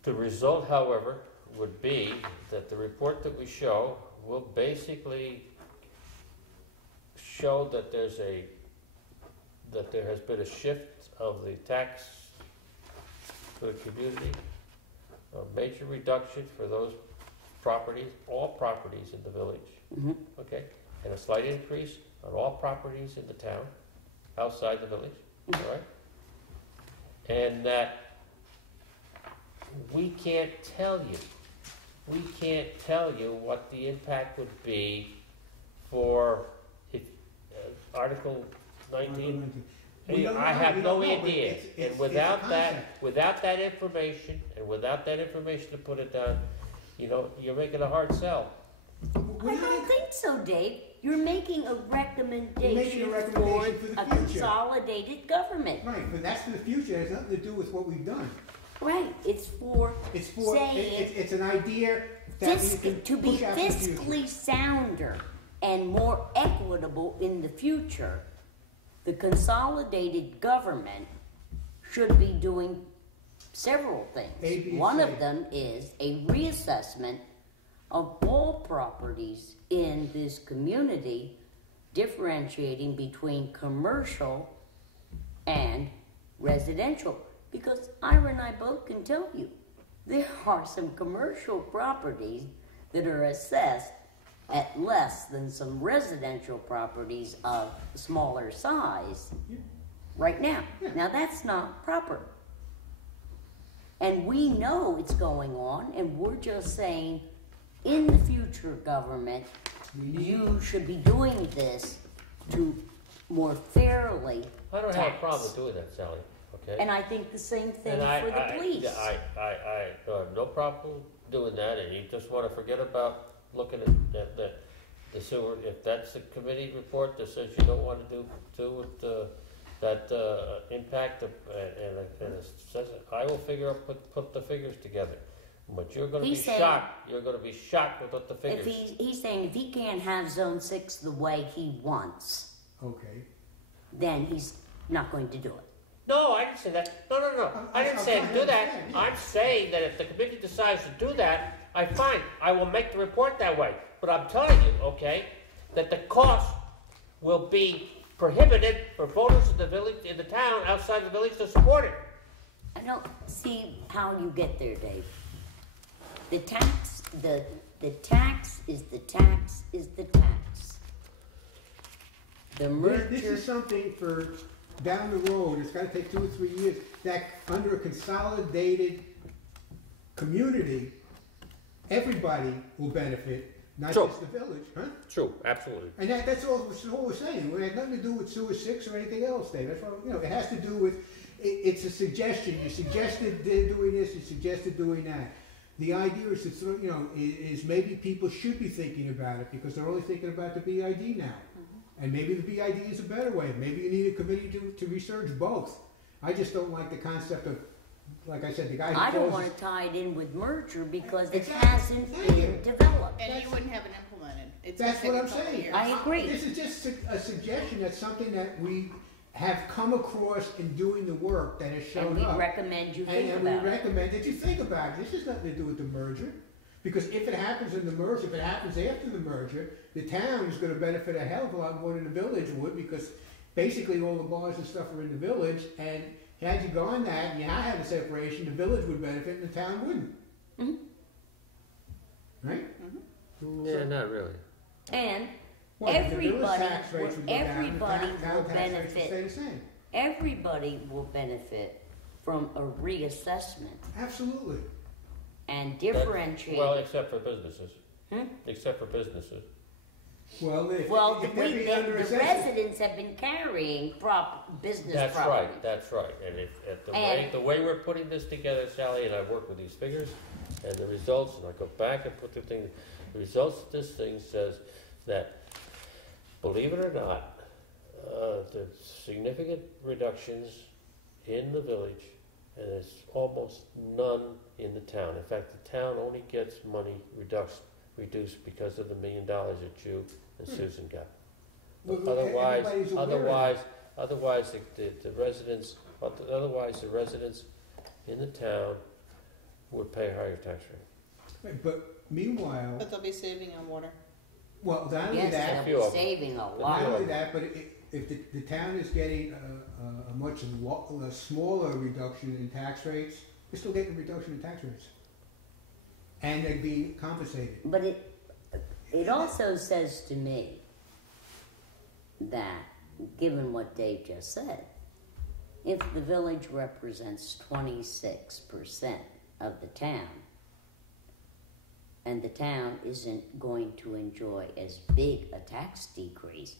The result, however, would be that the report that we show will basically show that there has been a shift of the tax to the community, a major reduction for those properties, all properties in the village, Mhm. okay, and a slight increase on all properties in the town, outside the village, all right? And that we can't tell you what the impact would be for if Article 19. We don't I know, have we no don't know, but idea, it's and a without concept. that information, to put it down, you know, you're making a hard sell. We're I not- don't think so, Dave. You're making a recommendation, We're making a recommendation for the a future. consolidated government. Right, but that's for the future. It has nothing to do with what we've done. Right, it's for It's for, saying it's an idea that we can to be push out to the future. fiscally sounder and more equitable in the future. The consolidated government should be doing several things. A, B, and One C. of them is a reassessment of all properties in this community, differentiating between commercial and residential. Because Ira and I both can tell you, there are some commercial properties that are assessed at less than some residential properties of smaller size right now. Yeah. Now that's not proper. And we know it's going on, and we're just saying, in the future government, you should be doing this to more fairly I don't have a tax. problem with doing that, Sally, okay? And I think the same thing And for the police. I no problem doing that, and you just wanna forget about looking at the sewer, if that's the committee report that says you don't wanna do with that impact of, and it says, I will put the figures together. But you're gonna be He's saying- shocked, with what the If figures. he's saying if he can't have Zone 6 the way he wants, Okay. then he's not going to do it. No, I didn't say that. No. I didn't I'm say trying do to that. understand, yeah. I'm saying that if the committee decides to do that, fine. I will make the report that way. But I'm telling you, okay, that the cost will be prohibited for voters in the village, in the town, outside the village to support it. I don't see how you get there, Dave. The tax is the tax is the tax. The merger. This is something for down the road. It's got to take 2 or 3 years. That under a consolidated community, everybody will benefit, not Sure. just the village, huh? True, absolutely. And that's all we're saying. It had nothing to do with Sewer 6 or anything else, Dave. That's what, it has to do with, it's a suggestion. You suggested doing this, you suggested doing that. The idea is to throw, is maybe people should be thinking about it because they're only thinking about the BID now. And maybe the BID is a better way. Maybe you need a committee to research both. I just don't like the concept of, like I said, the guy who I don't closes- want to tie it in with merger because it Exactly. hasn't Thank you. been developed. And you wouldn't have it implemented. It's That's gonna what I'm take a couple saying. years. I agree. This is just a suggestion. That's something that we have come across in doing the work that has shown And we up. recommend you think And about we it. recommend that you think about it. This has nothing to do with the merger. Because if it happens in the merger, if it happens after the merger, the town is gonna benefit a hell of a lot more than the village would, because basically all the bars and stuff are in the village, and had you gone that, and you had a separation, the village would benefit and the town wouldn't. Mhm. Right? Yeah, not really. And Well, the village everybody, tax rates would go down, the everybody town will tax rates would benefit. stay the same. Everybody will benefit from a reassessment Absolutely. and Well, differentiate. except for businesses. Hmm? Except for businesses. Well, if Well, they're being under the assessed- residents have been carrying business That's property. right, that's right. And if And- the way we're putting this together, Sally, and I work with these figures, and the results, and I go back and put the thing, the results of this thing says that, believe it or not, there's significant reductions in the village, and there's almost none in the town. In fact, the town only gets money reduced because of the $1 million that you and Susan got. Well, Otherwise, everybody's aware of otherwise the residents, otherwise the residents in the town would pay a higher tax rate. Right, but meanwhile, But they'll be saving on water. well, not only Yes, that, few they'll of be them. saving a not lot. only that, but if the town is getting a much smaller reduction in tax rates, they're still getting a reduction in tax rates. And they're being compensated. But it also says to me that, given what Dave just said, if the village represents 26% of the town, and the town isn't going to enjoy as big a tax decrease,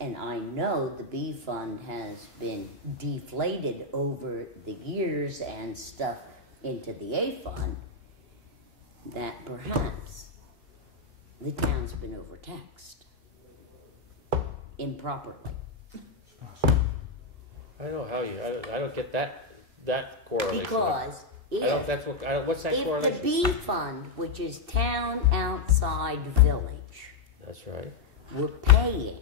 and I know the B fund has been deflated over the years and stuff into the A fund, that perhaps the town's been overtaxed improperly. It's possible. I don't know how I don't get that correlation. Because what's that if correlation? the B fund, which is town outside village, That's right. we're paying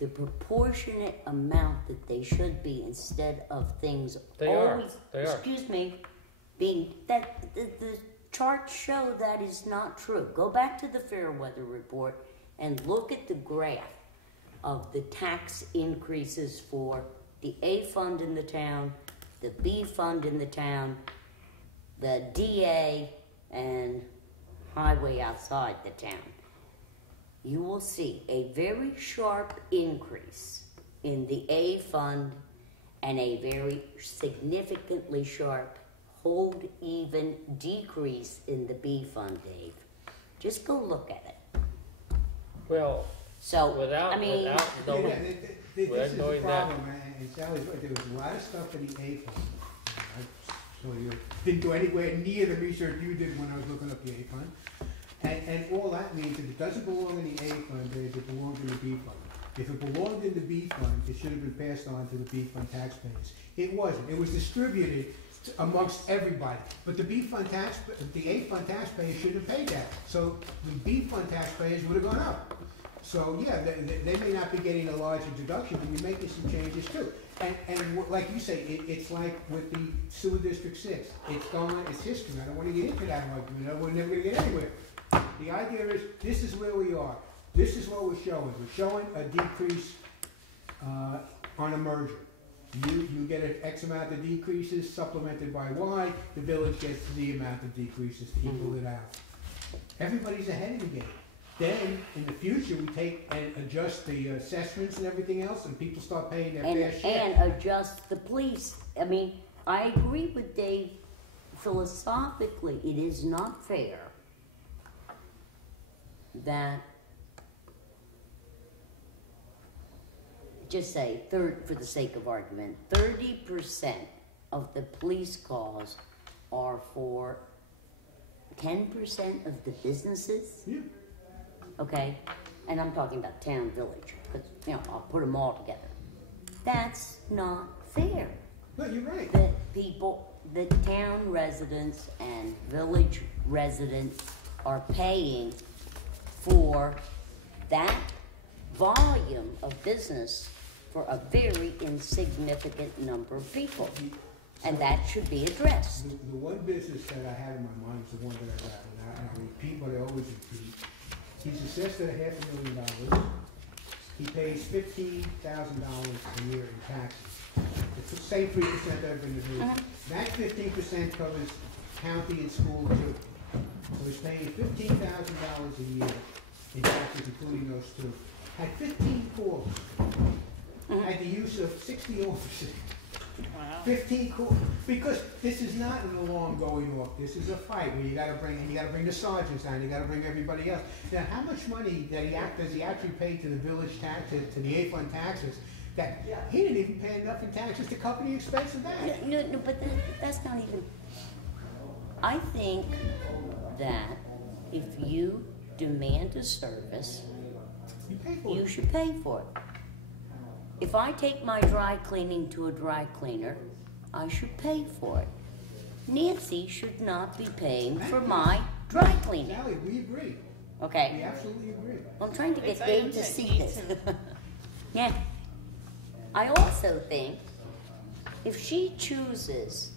the proportionate amount that they should be, instead of things They are. always, They are. excuse me, being, that the charts show that is not true. Go back to the fair weather report and look at the graph of the tax increases for the A fund in the town, the B fund in the town, the DA, and highway outside the town. You will see a very sharp increase in the A fund and a very significantly sharp hold even decrease in the B fund, Dave. Just go look at it. Well, So, without I mean, Yeah, knowing, this Without is the knowing that- problem, and Sally's right, there was a lot of stuff in the A fund. So you didn't do anywhere near the research you did when I was looking up the A fund. And all that means, if it doesn't belong in the A fund, then it belongs in the B fund. If it belonged in the B fund, it should have been passed on to the B fund taxpayers. It wasn't. It was distributed amongst everybody. But the A fund taxpayers should have paid that. So the B fund taxpayers would have gone up. So yeah, they may not be getting a larger deduction, but you're making some changes too. And like you say, it's like with the sewer district 6. It's history. I don't want to get into that argument. We're never going to get anywhere. The idea is, this is where we are. This is what we're showing. We're showing a decrease on a merger. You get an X amount of decreases supplemented by Y. The village gets the amount of decreases to equal it out. Everybody's ahead of the game. Then, in the future, we take and adjust the assessments and everything else, and people start paying their fair share. and adjust the police. I mean, I agree with Dave philosophically. It is not fair that, just say, for the sake of argument, 30% of the police calls are for 10% of the businesses. Yeah. Okay, and I'm talking about town, village, because, I'll put them all together. That's not fair. No, you're right. The town residents and village residents are paying for that volume of business for a very insignificant number of people. And that should be addressed. The one business that I had in my mind is the one that I got, and I repeat what I always repeat. He's assessed at $500,000. He pays $15,000 a year in taxes. It's the same 3% that everything is doing. That 15% covers county and school too. So he's paying $15,000 a year in taxes, including those two. Had 15 calls. Had the use of 60 officers. Wow. 15 calls. Because this is not an alarm going off. This is a fight where you got to bring the sergeants down. You got to bring everybody else. Now, how much money does he actually pay to the village tax, to the A-fund taxes? That he didn't even pay enough in taxes to cover the expense of that. No, but that's not even. I think that if you demand a service, You pay for you it. should pay for it. If I take my dry cleaning to a dry cleaner, I should pay for it. Nancy should not be paying for my dry cleaning. Sally, we agree. We Okay? absolutely agree. I'm trying to get It's Dave items to that see need this. to- Yeah. I also think if she chooses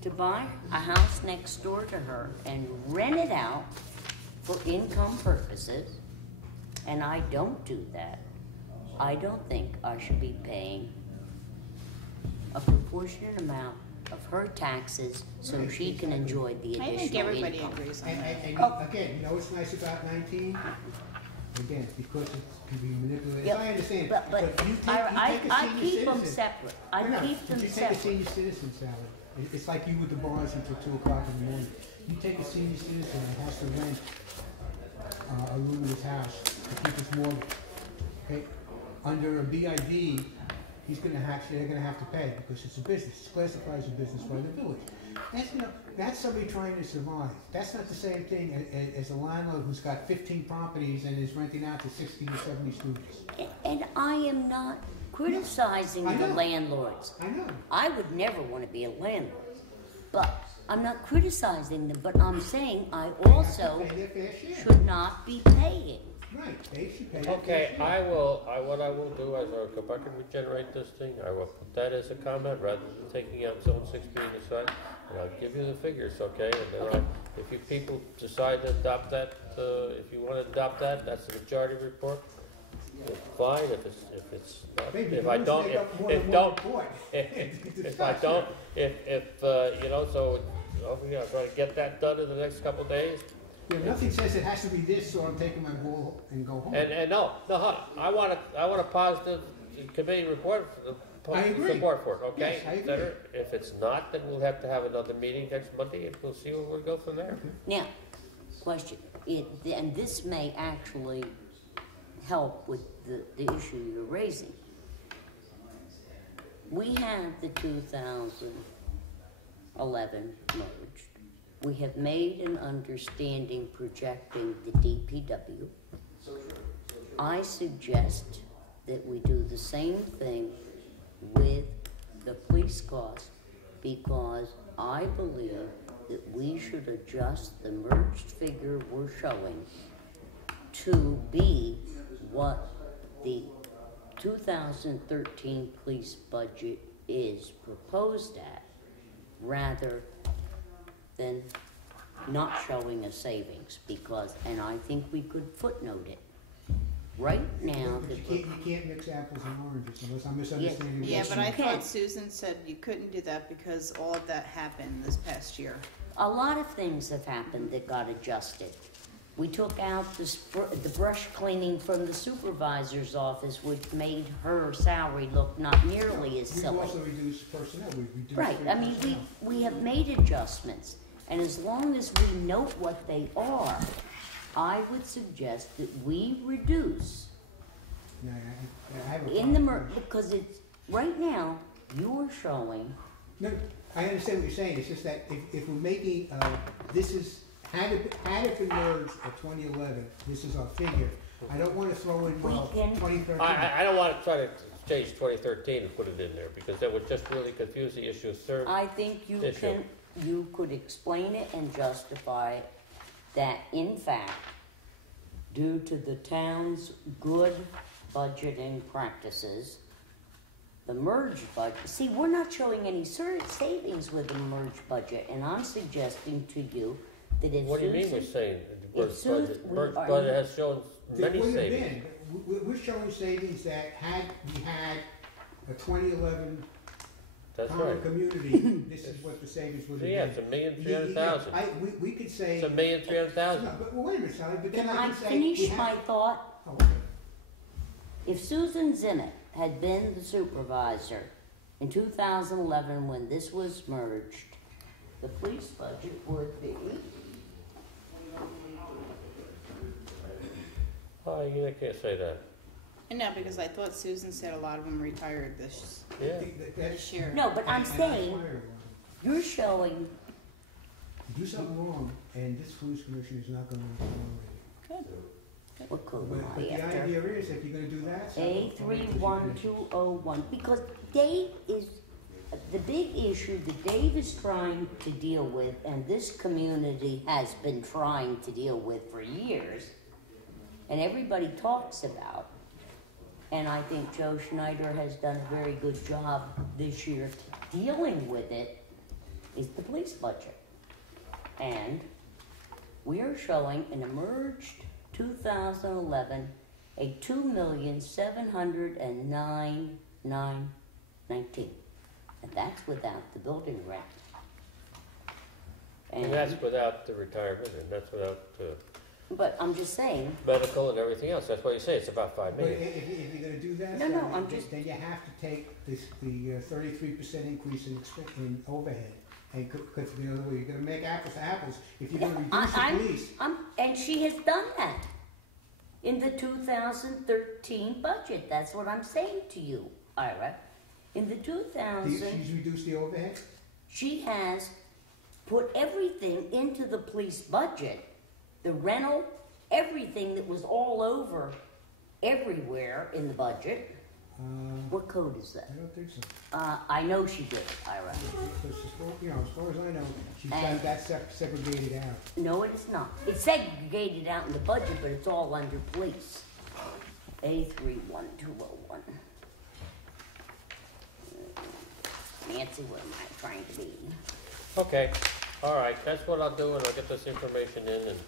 to buy a house next door to her and rent it out for income purposes, and I don't do that, I don't think I should be paying a proportionate amount of her taxes so she can enjoy the I think additional everybody income. agrees on And, that. and, Oh. again, you know what's nice about 19? Again, because it can be manipulated. Yep. I understand. But you take a I senior keep them citizen. separate. I No, keep but them you take a separate. senior citizen, Sally. It's like you with the bars until 2 o'clock in the morning. You take a senior citizen that has to rent a room in his house to keep his mortgage. Okay? Under a BID, they're gonna have to pay because it's a business. It's classified as a business by the village. That's somebody trying to survive. That's not the same thing as a landlord who's got 15 properties and is renting out to 60 to 70 students. And I am not criticizing I the know. landlords. I know. I would never want to be a landlord. But I'm not criticizing them, but I'm saying I also They have to pay their fair share. should not be paying. Right, they should pay their Okay, fair share. what I will do is I'll go back and regenerate this thing. I will put that as a comment rather than taking out zone 16 aside. And I'll give you the figures, okay? And then if you people decide to adopt that, if you want to adopt that, that's the majority report. Fine, if it's not, Maybe if I let's don't, make up more if than don't, one report. if I don't, you know, so, hopefully I'll try to get that done in the next couple of days. Yeah, nothing says it has to be this, so I'm taking my ball and go home. And no, I want a positive committee report, I agree. support for it, okay? Yes, I agree. Better. If it's not, then we'll have to have another meeting next Monday and we'll see where we go from there. Now, question, and this may actually help with the issue you're raising. We have the 2011 merged. We have made an understanding projecting the DPW. I suggest that we do the same thing with the police cost because I believe that we should adjust the merged figure we're showing to be what the 2013 police budget is proposed at, rather than not showing a savings, because, and I think we could footnote it. Right now, But you can't mix apples and oranges unless I'm misunderstanding. Yeah, what but you I mean. can. thought Susan said you couldn't do that because all of that happened this past year. a lot of things have happened that got adjusted. We took out the brush cleaning from the supervisor's office, which made her salary look not nearly as We've silly. also reduced personnel, we've reduced. Right, I mean, personnel. we have made adjustments, and as long as we note what they are, I would suggest that we reduce Yeah, I have a in the problem. because it's, right now, you're showing, No, I understand what you're saying, it's just that if we're making, this is, had it been merged at 2011, this is our figure. I don't wanna throw in, well, We can- 2013. I don't want to try to change 2013 and put it in there because that would just really confuse the issue of service. I think Issue. you could explain it and justify it, that in fact, due to the town's good budgeting practices, the merged budget, see, we're not showing any savings with the merged budget, and I'm suggesting to you that if What do you mean we're Susan, saying the if merged Susan- budget? we Merged are- budget has shown There many would have savings. been, we're showing savings that had we had a 2011 That's common right. community, this is what the savings would So have yeah, been. it's $1,300,000. We could say. It's $1,300,000. No, but wait a minute, Sally, but then can I I can say. finish we have- my thought? Oh, okay. If Susan Zimmett had been the supervisor in 2011 when this was merged, the police budget would be, Oh, you can't say that. And no, because I thought Susan said a lot of them retired this Yeah. this year. no, but I'm And I saying, fire one. you're showing, Do something wrong, and this police commission is not gonna tolerate Good. what it. code But am I the after? idea is, if you're gonna do that. A31201, because Dave is, the big issue that Dave is trying to deal with, and this community has been trying to deal with for years, and everybody talks about, and I think Joe Schneider has done a very good job this year dealing with it, is the police budget. And we are showing an emerged 2011 a $2,709,919, and that's without the building rent. And that's without the retirement, and that's without But I'm just saying, medical and everything else. That's why you say it's about $5 But million. if you're gonna do that, No, no, Sally, I'm just- then you have to take the 33% increase in overhead. And, cause, you know, you're gonna make apples to apples, if you're gonna reduce the police. and she has done that in the 2013 budget. That's what I'm saying to you, Ira. In the 2000, She's reduced the overhead? she has put everything into the police budget, the rental, everything that was all over everywhere in the budget. What code is that? I don't think so. I know she did, Ira. Because as far, you know, as far as I know, she's And- got that segregated out. No, it is not. It's segregated out in the budget, but it's all under police. A31201. Nancy, what am I trying to be? Okay, all right, that's what I'll do, and I'll get this information in, and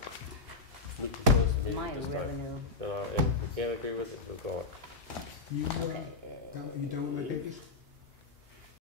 we can close the My meeting this time. revenue. And if we can't agree with it, we'll go on. You, Okay. you done with my papers?